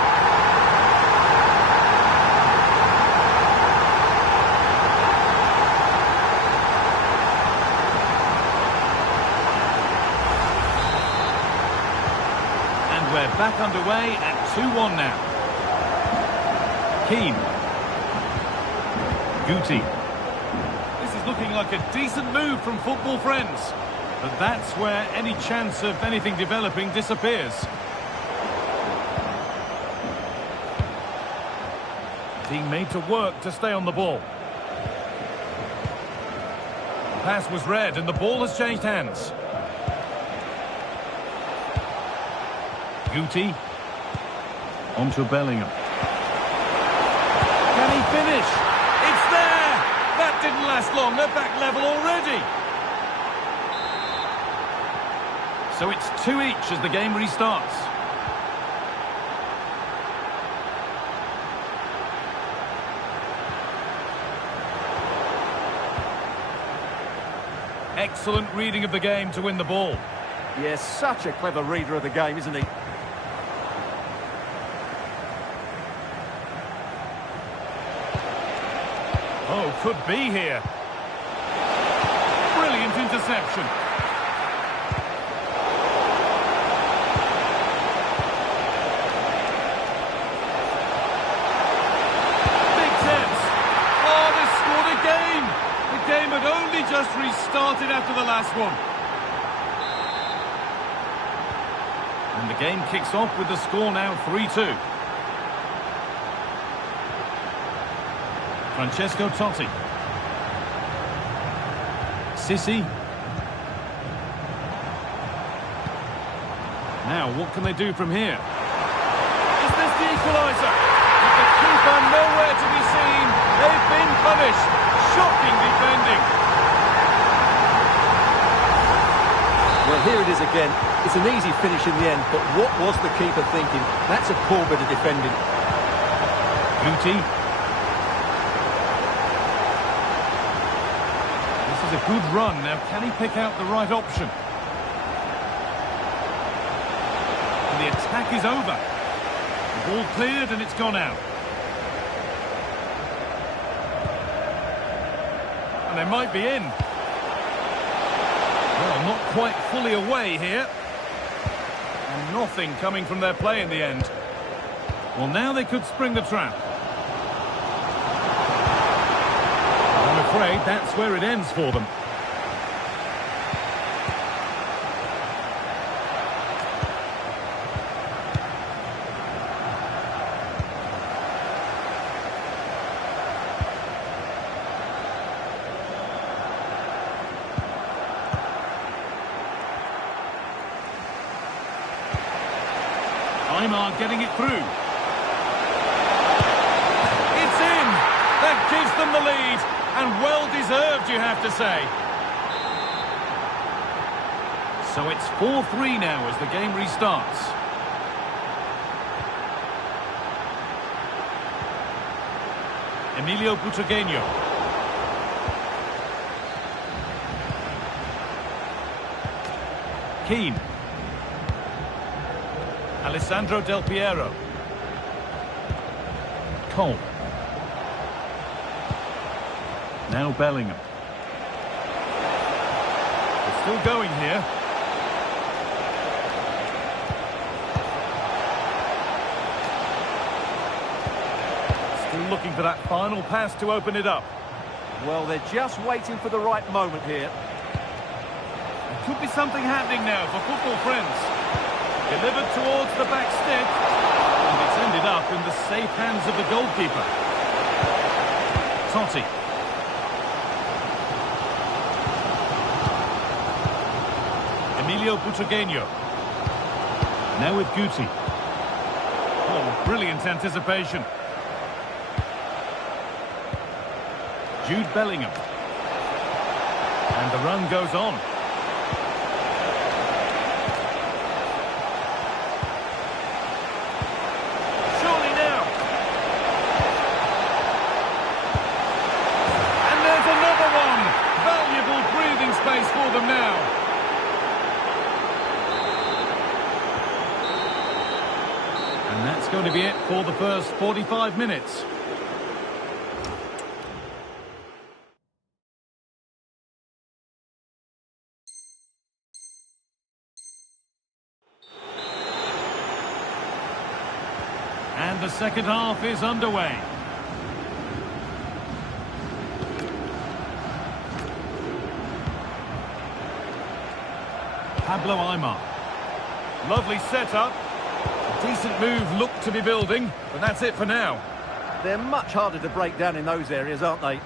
We're back underway at 2-1 now. Keane. Guti. This is looking like a decent move from football friends. But that's where any chance of anything developing disappears. Team made to work to stay on the ball. The pass was read and the ball has changed hands. Guti. On to Bellingham. Can he finish? It's there! That didn't last long. They're back level already. So it's 2 each as the game restarts. Excellent reading of the game to win the ball. Yes, such a clever reader of the game, isn't he? Oh, could be here. Brilliant interception. Big chance. Oh, they scored again. The game had only just restarted after the last one. And the game kicks off with the score now 3-2. Francesco Totti. Sissy. Now, what can they do from here? Is this the equaliser? With the keeper nowhere to be seen, they've been punished. Shocking defending. Well, here it is again. It's an easy finish in the end, but what was the keeper thinking? That's a poor bit of defending. Guti. This is a good run. Now, can he pick out the right option? And the attack is over. The ball cleared and it's gone out. And they might be in. Well, not quite fully away here. And Nothing coming from their play in the end. Well, now they could spring the trap. I'm afraid that's where it ends for them. Getting it through. It's in! That gives them the lead, and well deserved, you have to say. So it's 4-3 now as the game restarts. Emilio Butragueño. Keane. Alessandro Del Piero. Cole. Now Bellingham. They're still going here. Still looking for that final pass to open it up. Well, they're just waiting for the right moment here. There could be something happening now for football friends. Delivered towards the back stick, and it's ended up in the safe hands of the goalkeeper. Totti. Emilio Butragueño. Now with Guti. Oh, brilliant anticipation. Jude Bellingham. And the run goes on. Space for them now. And that's going to be it for the first 45 minutes. And the second half is underway. Pablo Aimar. Lovely setup. A decent move looked to be building, but that's it for now. They're much harder to break down in those areas, aren't they?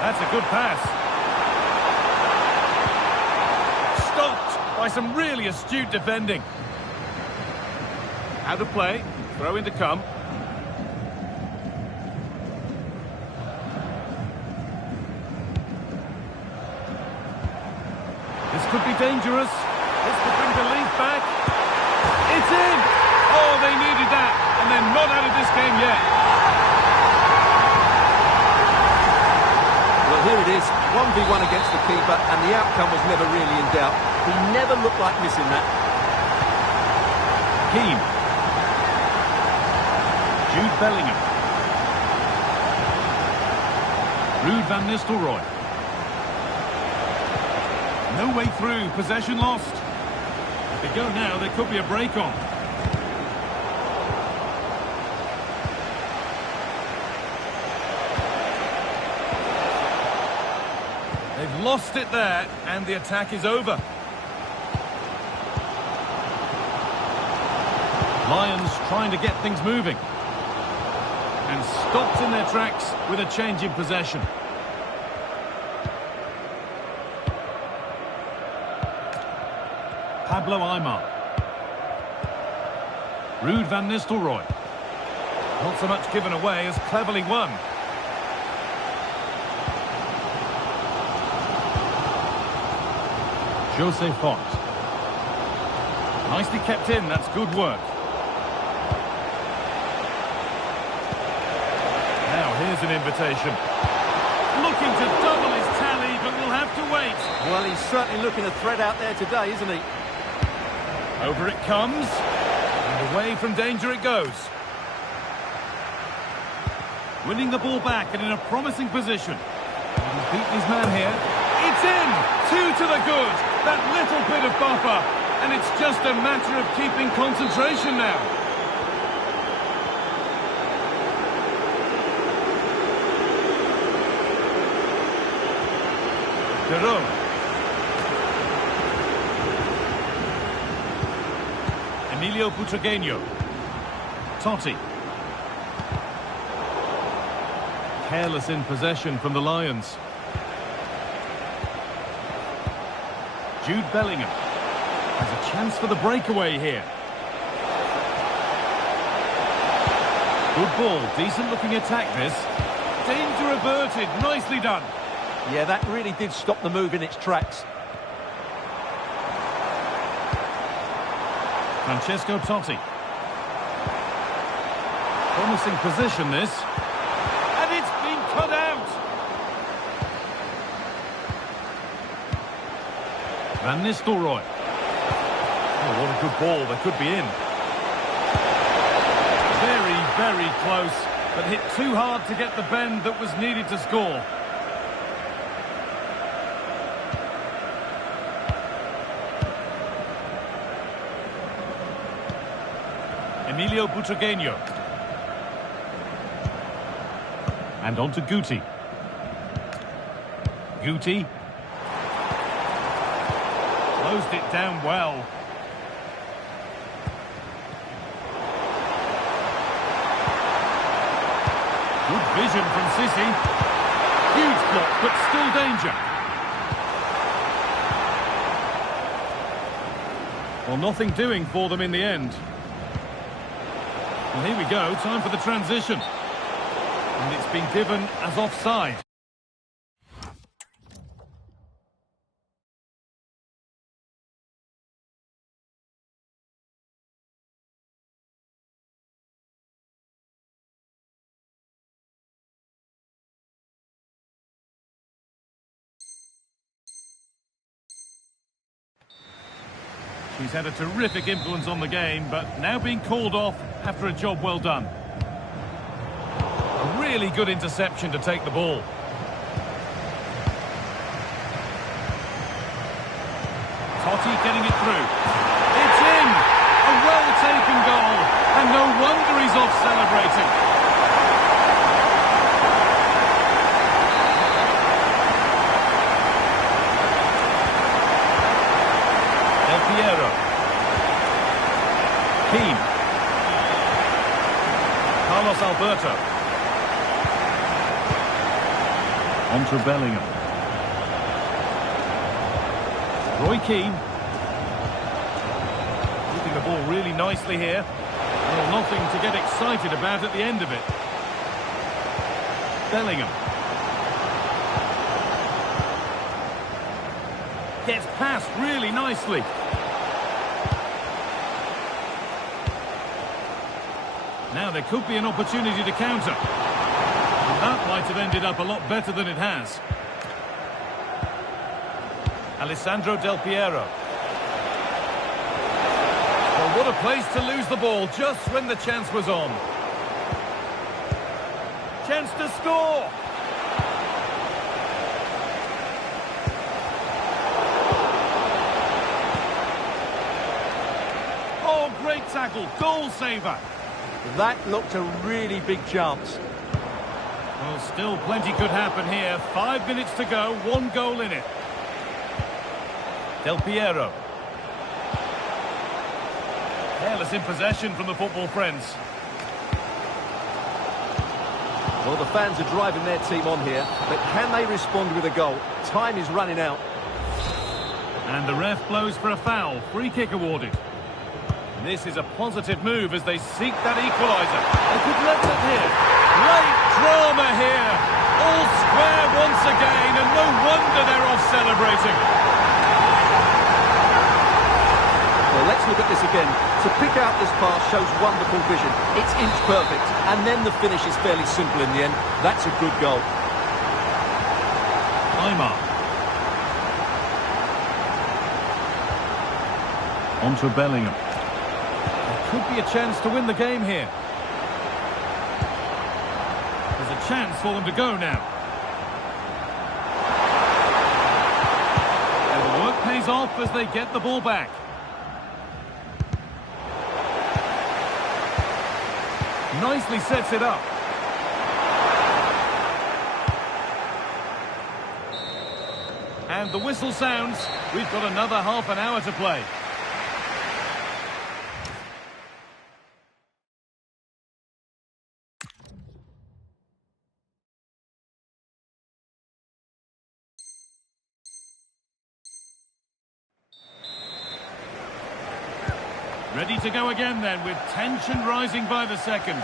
That's a good pass. Stopped by some really astute defending. Out of play. Throw in to come. Could be dangerous. This could bring belief back. It's in! Oh, they needed that, and they're not out of this game yet. Well, here it is, 1v1 against the keeper, and the outcome was never really in doubt. He never looked like missing that. Keane. Jude Bellingham. Ruud van Nistelrooy. No way through, possession lost. If they go now, there could be a break on. They've lost it there, and the attack is over. Lions trying to get things moving. And stopped in their tracks with a change in possession. Pablo Aimar. Ruud van Nistelrooy. Not so much given away as cleverly won. Jose Font. Nicely kept in, that's good work. Now here's an invitation. Looking to double his tally, but we'll have to wait. Well, he's certainly looking a threat out there today, isn't he? Over it comes, and away from danger it goes. Winning the ball back and in a promising position. He's beaten his man here. It's in! 2 to the good. That little bit of buffer. And it's just a matter of keeping concentration now. Duro. Emilio Butragueño. Totti. Careless in possession from the Lions. Jude Bellingham has a chance for the breakaway here. Good ball, decent looking attack this. Danger averted, nicely done. Yeah, that really did stop the move in its tracks. Francesco Totti. Promising position this. And it's been cut out. Van Nistelrooy. Oh, what a good ball. They could be in. Very, very close. But hit too hard to get the bend that was needed to score. Emilio Butragueño. And on to Guti. Guti. Closed it down well. Good vision from Sissi. Huge block, but still danger. Well, nothing doing for them in the end. Well, here we go, time for the transition. And it's been given as offside. She's had a terrific influence on the game, but now being called off after a job well done. A really good interception to take the ball. Totti getting it through. It's in! A well-taken goal, and no wonder he's off celebrating. Piero. Keane. Carlos Alberto. On to Bellingham. Roy Keane. Keeping the ball really nicely here. Well, nothing to get excited about at the end of it. Bellingham. Gets past really nicely. Now there could be an opportunity to counter. And that might have ended up a lot better than it has. Alessandro Del Piero. Well, what a place to lose the ball just when the chance was on. Chance to score! Oh, great tackle, goal saver. That looked a really big chance. Well, still plenty could happen here. 5 minutes to go, 1 goal in it. Del Piero. Careless in possession from the football friends. Well, the fans are driving their team on here, but can they respond with a goal? Time is running out. And the ref blows for a foul. Free kick awarded. This is a positive move as they seek that equaliser. They could level it here. Late drama here. All square once again, and no wonder they're off celebrating. Well, let's look at this again. To pick out this pass shows wonderful vision. It's inch perfect, and then the finish is fairly simple in the end. That's a good goal. Aymar. On to Bellingham. Could be a chance to win the game here. There's a chance for them to go now. And the work pays off as they get the ball back. Nicely sets it up. And the whistle sounds. We've got another half an hour to play. Ready to go again then, with tension rising by the second.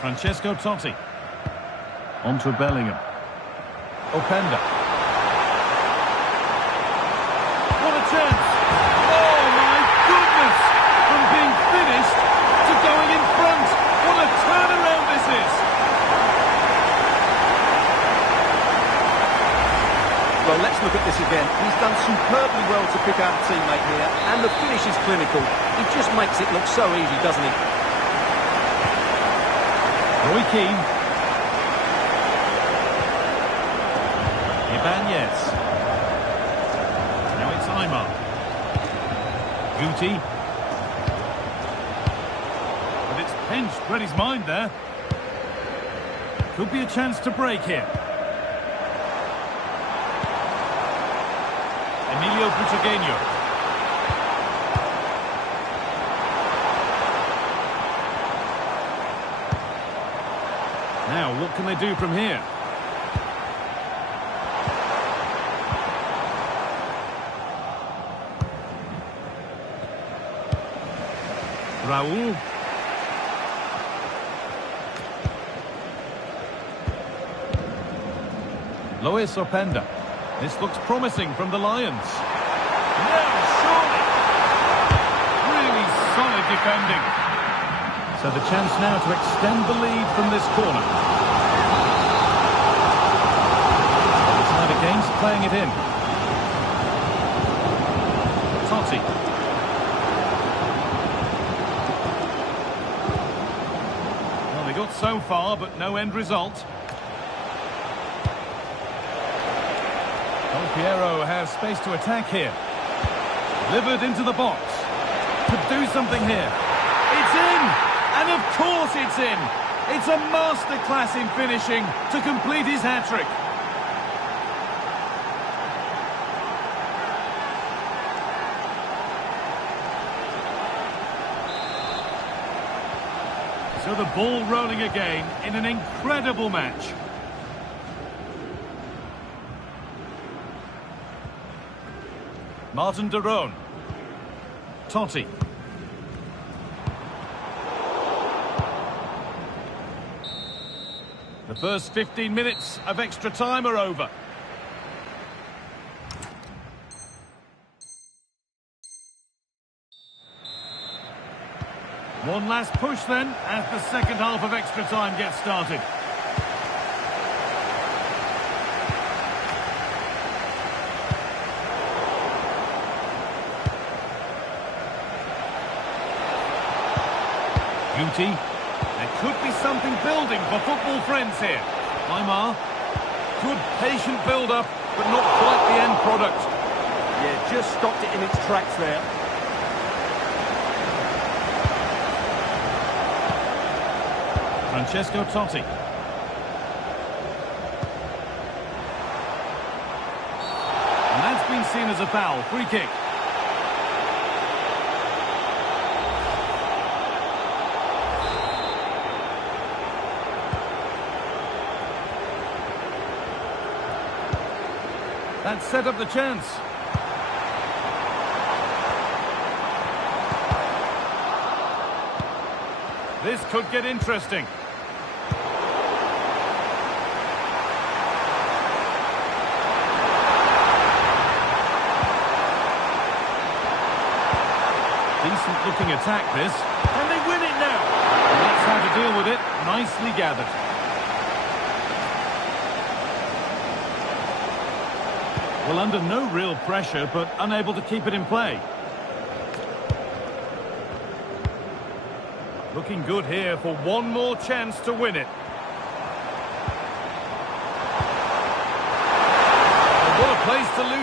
Francesco Totti. On to Bellingham. Openda. What a chance! Oh my goodness! From being finished to going in front. What a turnaround this is! Well, let's look at this again. He's done superbly well to pick out a teammate here, and the finish is clinical. He just makes it look so easy, doesn't he? Roy Keane. Ibanez. Now it's Aymar. Guti. But it's pinched, read his mind there. Could be a chance to break here. Emilio Butragueño. Now, what can they do from here? Raul. Luis Openda. This looks promising from the Lions. No, surely! Really solid defending. So the chance now to extend the lead from this corner. The side against playing it in. Totti. Well, they got so far, but no end result. Piero has space to attack here. Delivered into the box. Could do something here. It's in! And of course it's in! It's a masterclass in finishing to complete his hat-trick. So the ball rolling again in an incredible match. Martin de Roon. Totti. The first 15 minutes of extra time are over. One last push then, as the second half of extra time gets started. Guti. There could be something building for football friends here. Aymar. Good patient build-up, but not quite the end product. Yeah, just stopped it in its tracks there. Francesco Totti. And that's been seen as a foul. Free kick. That set up the chance. This could get interesting. Decent looking attack this. Can they win it now? And that's how to deal with it. Nicely gathered. Well, under no real pressure, but unable to keep it in play. Looking good here for one more chance to win it.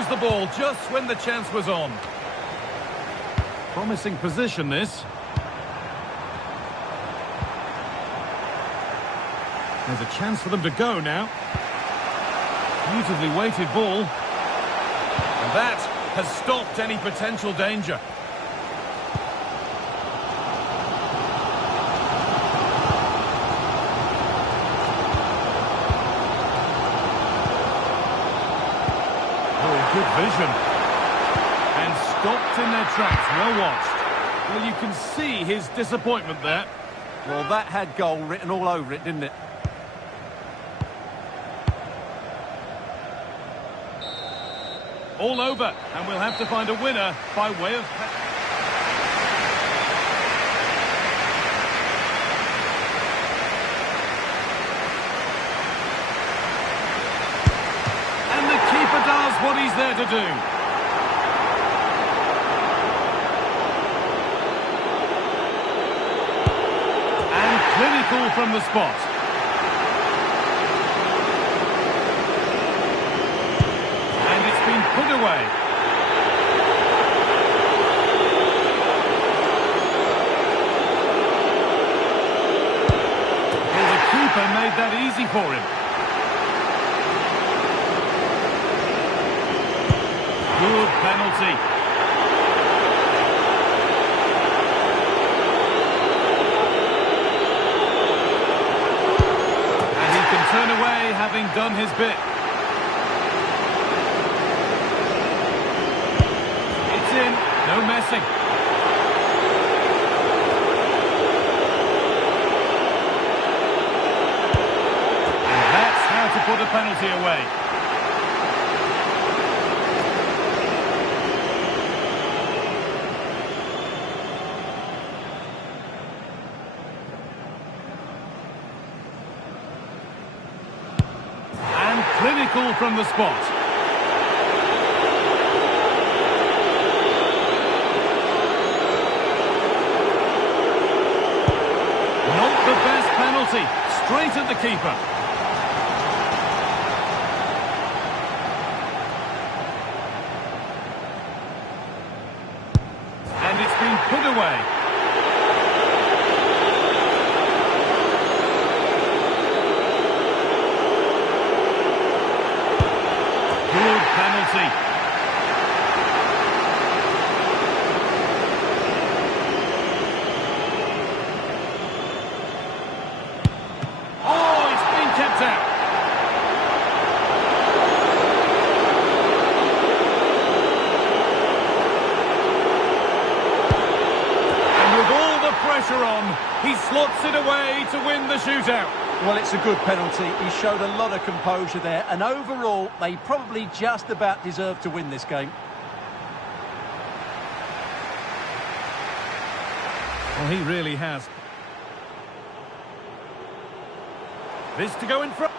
the ball just when the chance was on. Promising position, this. There's a chance for them to go now. Beautifully weighted ball. And that has stopped any potential danger. Oh, good vision. And stopped in their tracks. Well watched. Well, you can see his disappointment there. Well, that had goal written all over it, didn't it? All over, and we'll have to find a winner by way of... And the keeper does what he's there to do. And clinical from the spot. Put away. Well, the keeper made that easy for him. Good penalty. And he can turn away having done his bit. In. No messing. And that's how to put a penalty away. And clinical from the spot. Not the best penalty. Straight at the keeper. And it's been put away. Good penalty. Kept out. And with all the pressure on, he slots it away to win the shootout. Well, it's a good penalty. He showed a lot of composure there, and overall, they probably just about deserve to win this game. Well, he really has. This to go in front.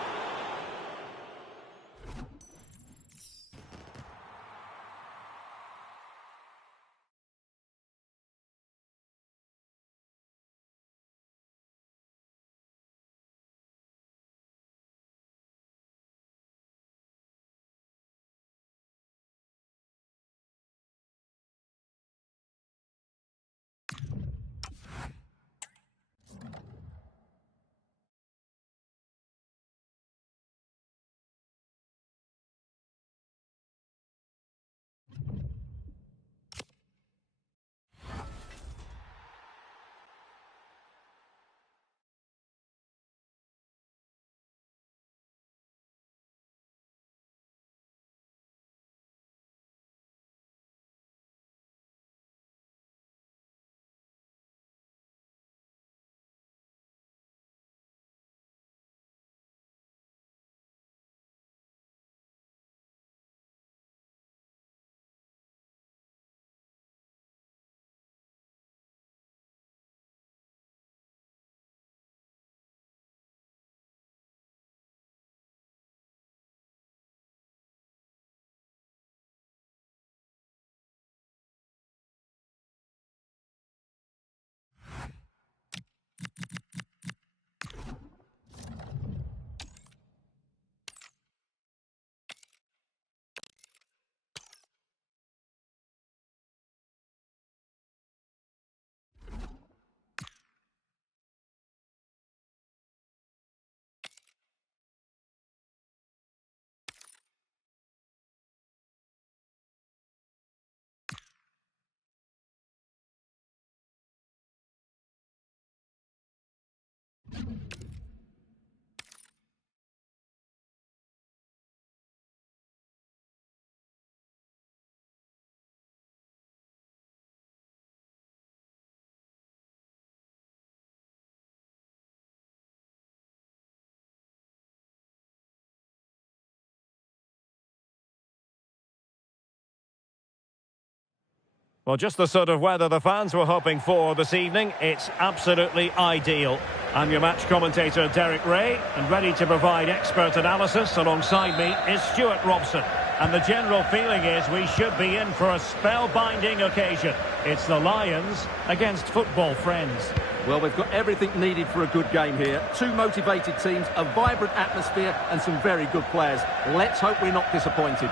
Well, just the sort of weather the fans were hoping for this evening. It's absolutely ideal. I'm your match commentator, Derek Ray, and ready to provide expert analysis. Alongside me is Stuart Robson. And the general feeling is we should be in for a spellbinding occasion. It's the Lions against football friends. Well, we've got everything needed for a good game here. Two motivated teams, a vibrant atmosphere, and some very good players. Let's hope we're not disappointed.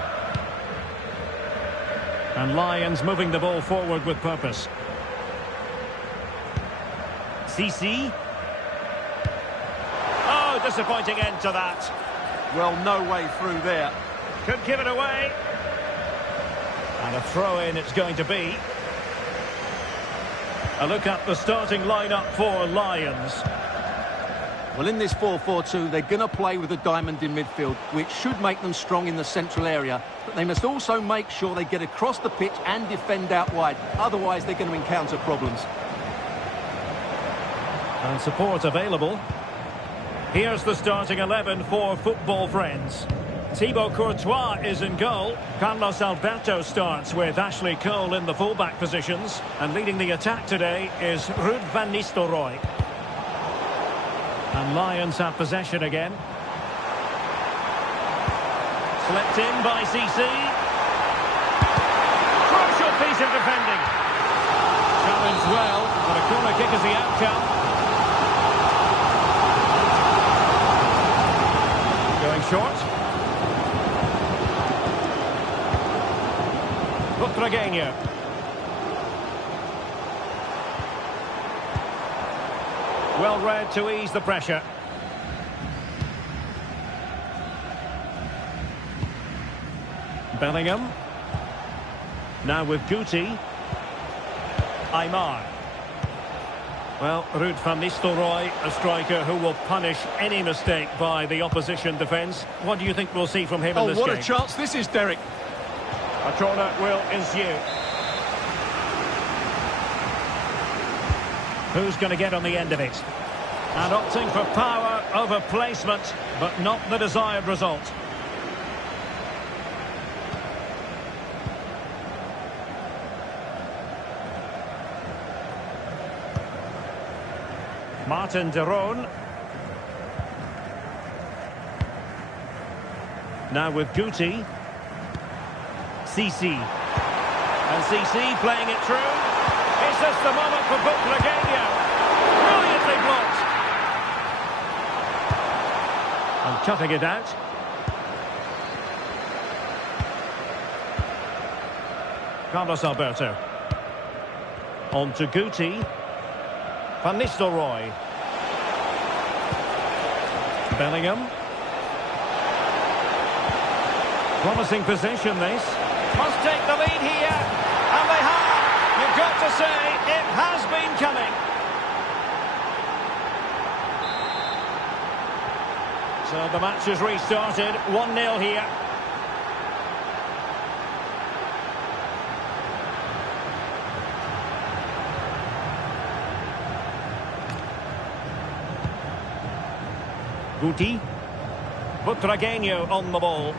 And Lions moving the ball forward with purpose. Cc. Oh, disappointing end to that. Well, no way through there. Could give it away. And a throw-in it's going to be. A look at the starting lineup for Lions. Well, in this 4-4-2, they're going to play with a diamond in midfield, which should make them strong in the central area. But they must also make sure they get across the pitch and defend out wide. Otherwise, they're going to encounter problems. And support available. Here's the starting 11 for football friends. Thibaut Courtois is in goal. Carlos Alberto starts with Ashley Cole in the fullback positions. And leading the attack today is Ruud van Nistelrooy. And Lions have possession again. Slipped in by CC. Crucial piece of defending. Challenged well, but a corner kick is the outcome. Going short. Butragueño. Well read to ease the pressure. Bellingham. Now with Guti. Aymar. Well, Ruud van Nistelrooy, a striker who will punish any mistake by the opposition defence. What do you think we'll see from him in this game? Oh, what a chance this is, Derek. A corner will ensue. Who's going to get on the end of it? And opting for power over placement, but not the desired result. Martin de Roon. Now with Guti. Cc. And Cc playing it through. Is this the moment for Butragueño? Brilliantly blocked. And cutting it out. Carlos Alberto. On to Guti. Van Nistelrooy. Bellingham. Promising possession, this. Must take the lead here. And they have. You've got to say, it has been coming. So the match has restarted. 1-0 here. Guti. Butragueño on the ball.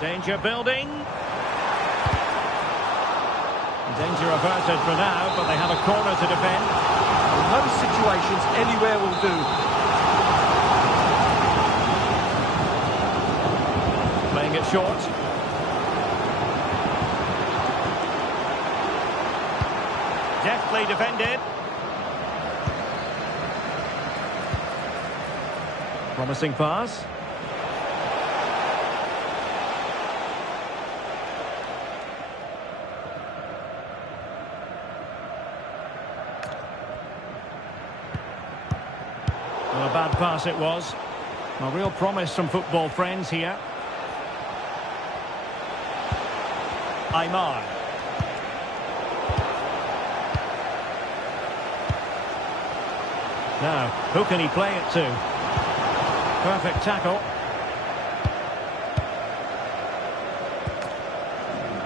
Danger building. Danger averted for now, but they have a corner to defend. In those situations, anywhere will do. Playing it short. Deftly defended. Promising pass. Well, a bad pass it was. A real promise from football friends here. Aymar. Now, who can he play it to? Perfect tackle.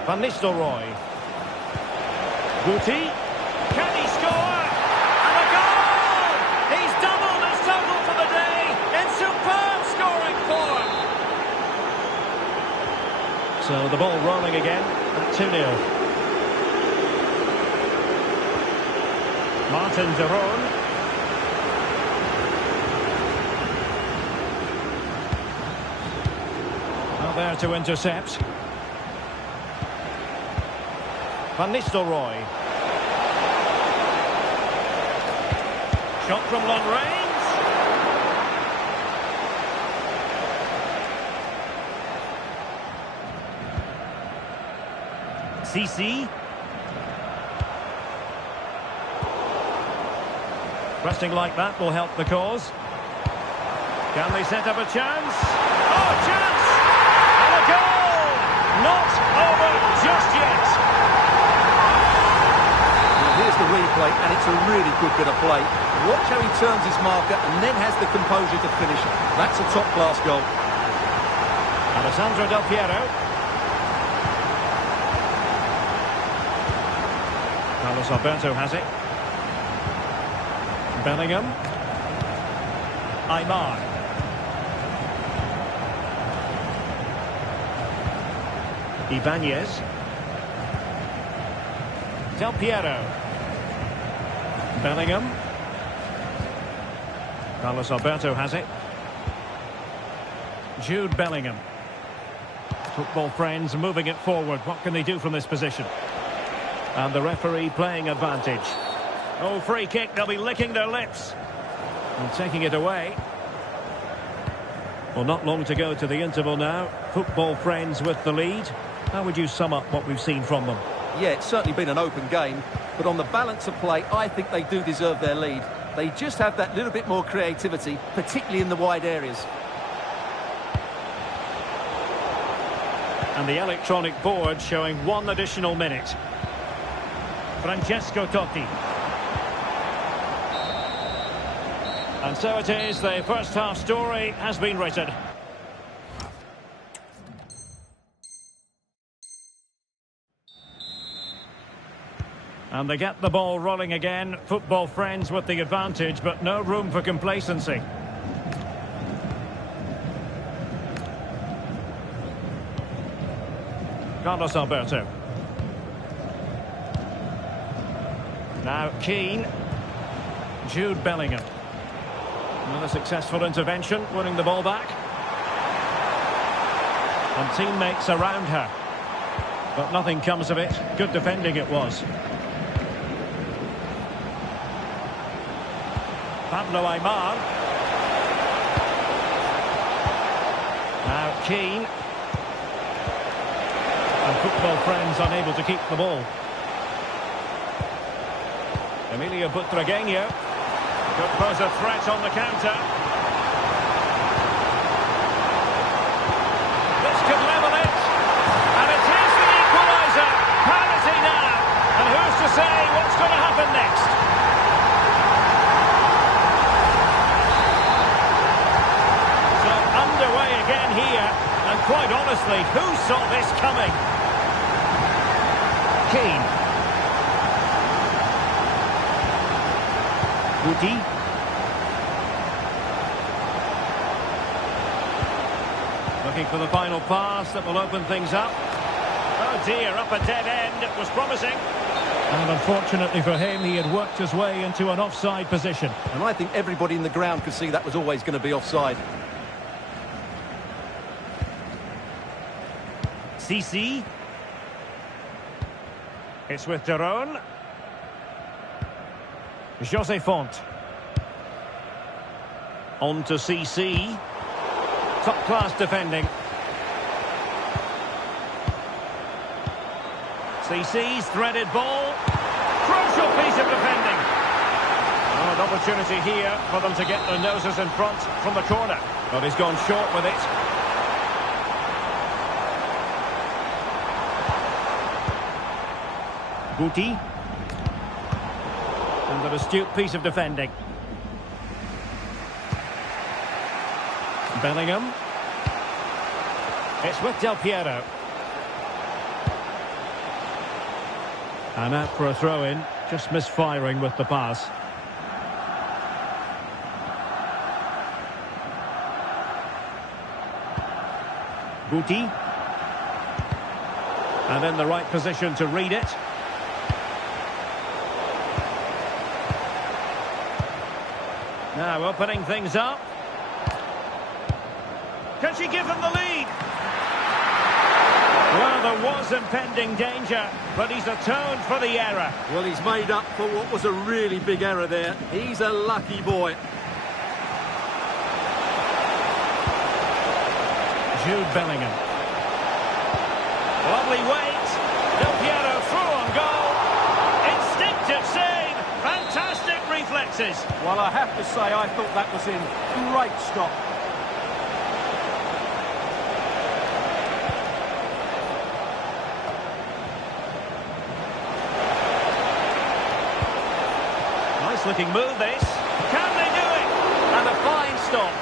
Van Nistelrooy. Guti. Can he score? And a goal! He's doubled his total for the day in superb scoring form. So the ball rolling again at 2-0. Martin de Roon. Well, there to intercept. Van Nistelrooy. Shot from long range. Seni. Resting like that will help the cause. Can they set up a chance? Oh, chance! And a goal! Not over just yet. Here's the replay, and it's a really good bit of play. Watch how he turns his marker and then has the composure to finish. That's a top-class goal. Alessandro Del Piero. Carlos Alberto has it. Bellingham. Aymar. Ibanez. Del Piero. Bellingham. Carlos Alberto has it. Jude Bellingham. Football friends moving it forward. What can they do from this position? And the referee playing advantage. Oh, free kick. They'll be licking their lips. And taking it away. Well, not long to go to the interval now. Football friends with the lead. How would you sum up what we've seen from them? Yeah, it's certainly been an open game, but on the balance of play, I think they do deserve their lead. They just have that little bit more creativity, particularly in the wide areas. And the electronic board showing 1 additional minute. Francesco Totti. And so it is, the first half story has been written. And they get the ball rolling again. Football friends with the advantage, but no room for complacency. Carlos Alberto. Now Keane. Jude Bellingham. Another successful intervention, winning the ball back. And teammates around her. But nothing comes of it. Good defending it was. Pablo Aymar. Now Keane. And football friends unable to keep the ball. Emilio Butragueño. Could pose a threat on the counter. This could level it. And it is the equaliser. Parity now. And who's to say what's going to happen next? So underway again here. And quite honestly, who saw this coming? Keane. Guti. Looking for the final pass that will open things up. Oh dear, up a dead end. It was promising. And unfortunately for him, he had worked his way into an offside position. And I think everybody in the ground could see that was always going to be offside. Seni. It's with de Roon. Jose Font. On to CC. Top-class defending. CC's threaded ball. Crucial piece of defending. Oh, an opportunity here for them to get their noses in front from the corner. But he's gone short with it. Guti. And an astute piece of defending. Bellingham. It's with Del Piero. And out for a throw-in, just misfiring with the pass. Guti. And in the right position to read it. Now opening things up. Can she give them the lead? Well, there was impending danger, but he's atoned for the error. Well, he's made up for what was a really big error there. He's a lucky boy. Jude Bellingham. Lovely weight. Del Piero through on goal. Instinctive save. Fantastic reflexes. Well, I have to say, I thought that was in. Great stop. Nice looking move this. Can they do it? And a fine stop.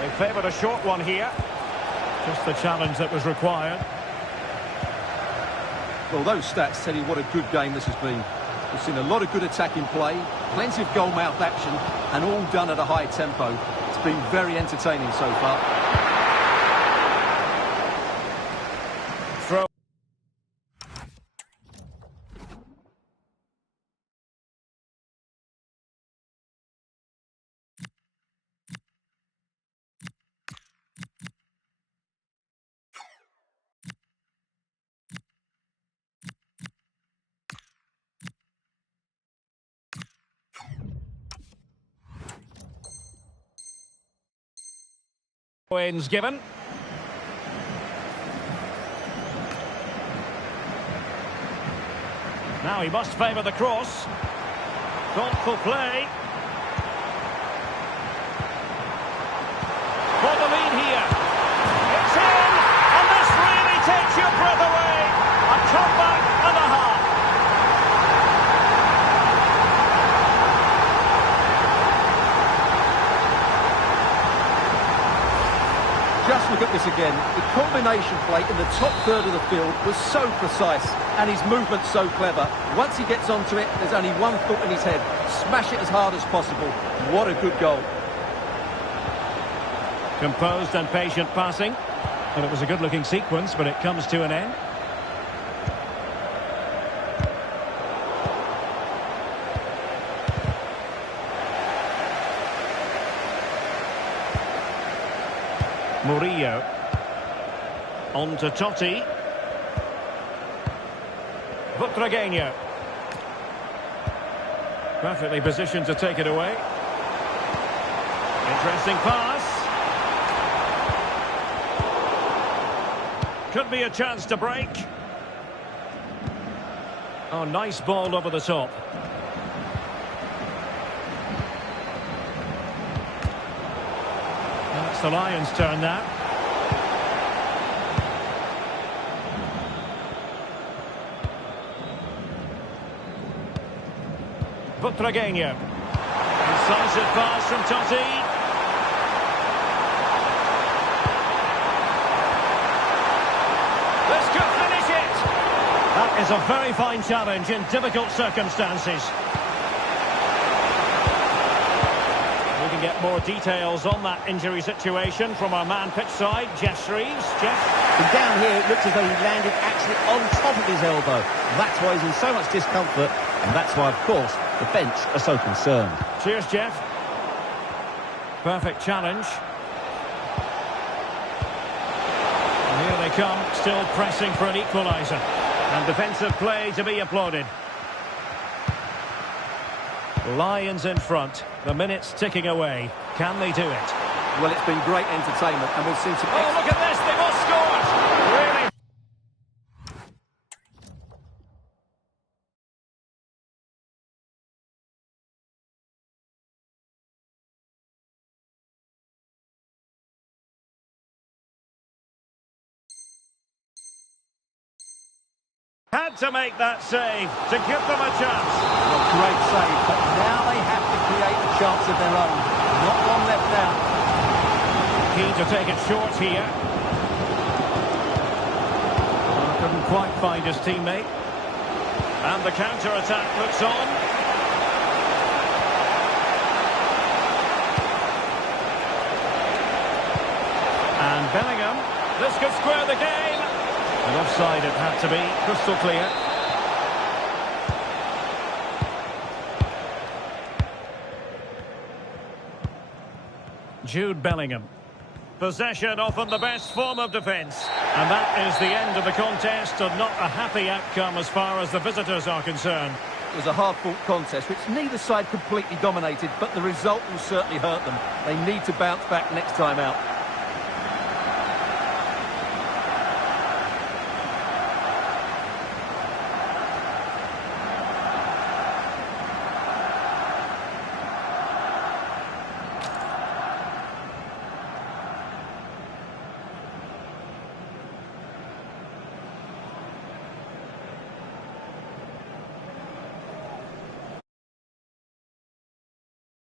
They favoured a short one here. Just the challenge that was required. Well, those stats tell you what a good game this has been. We've seen a lot of good attacking play, plenty of goal-mouth action, and all done at a high tempo. It's been very entertaining so far. Throw. Wins given. Now he must favour the cross. Thoughtful play. For the lead here. It's in! And this really takes your breath away. A comeback and a half. Just look at this again. The combination play in the top third of the field was so precise, and his movement so clever. Once he gets onto it, there's only one thought in his head. Smash it as hard as possible. What a good goal. Composed and patient passing. And it was a good-looking sequence, but it comes to an end. Murillo. On to Totti. Butragueño. Perfectly positioned to take it away. Interesting pass. Could be a chance to break. Oh, nice ball over the top. That's the Lions' turn now. Butragueño. Incisive pass from Totti. This could finish it. That is a very fine challenge in difficult circumstances. We can get more details on that injury situation from our man pitch side, Jeff Shreves. Jeff? From down here, it looks as though he landed actually on top of his elbow. That's why he's in so much discomfort, and that's why, of course, the bench are so concerned. Cheers, Jeff. Perfect challenge. And here they come, still pressing for an equaliser. And defensive play to be applauded. Lions in front. The minutes ticking away. Can they do it? Well, it's been great entertainment, and we've seen some... Oh, look at this! They've all scored! Really? Had to make that save to give them a chance. Well, great save, but now they have to chance of their own. Not long left now. Keen to take it short here. Couldn't quite find his teammate. And the counter-attack looks on. And Bellingham. This could square the game. And offside it had to be. Crystal clear. Jude Bellingham. Possession often the best form of defence. And that is the end of the contest, and not a happy outcome as far as the visitors are concerned. It was a hard-fought contest, which neither side completely dominated, but the result will certainly hurt them. They need to bounce back next time out.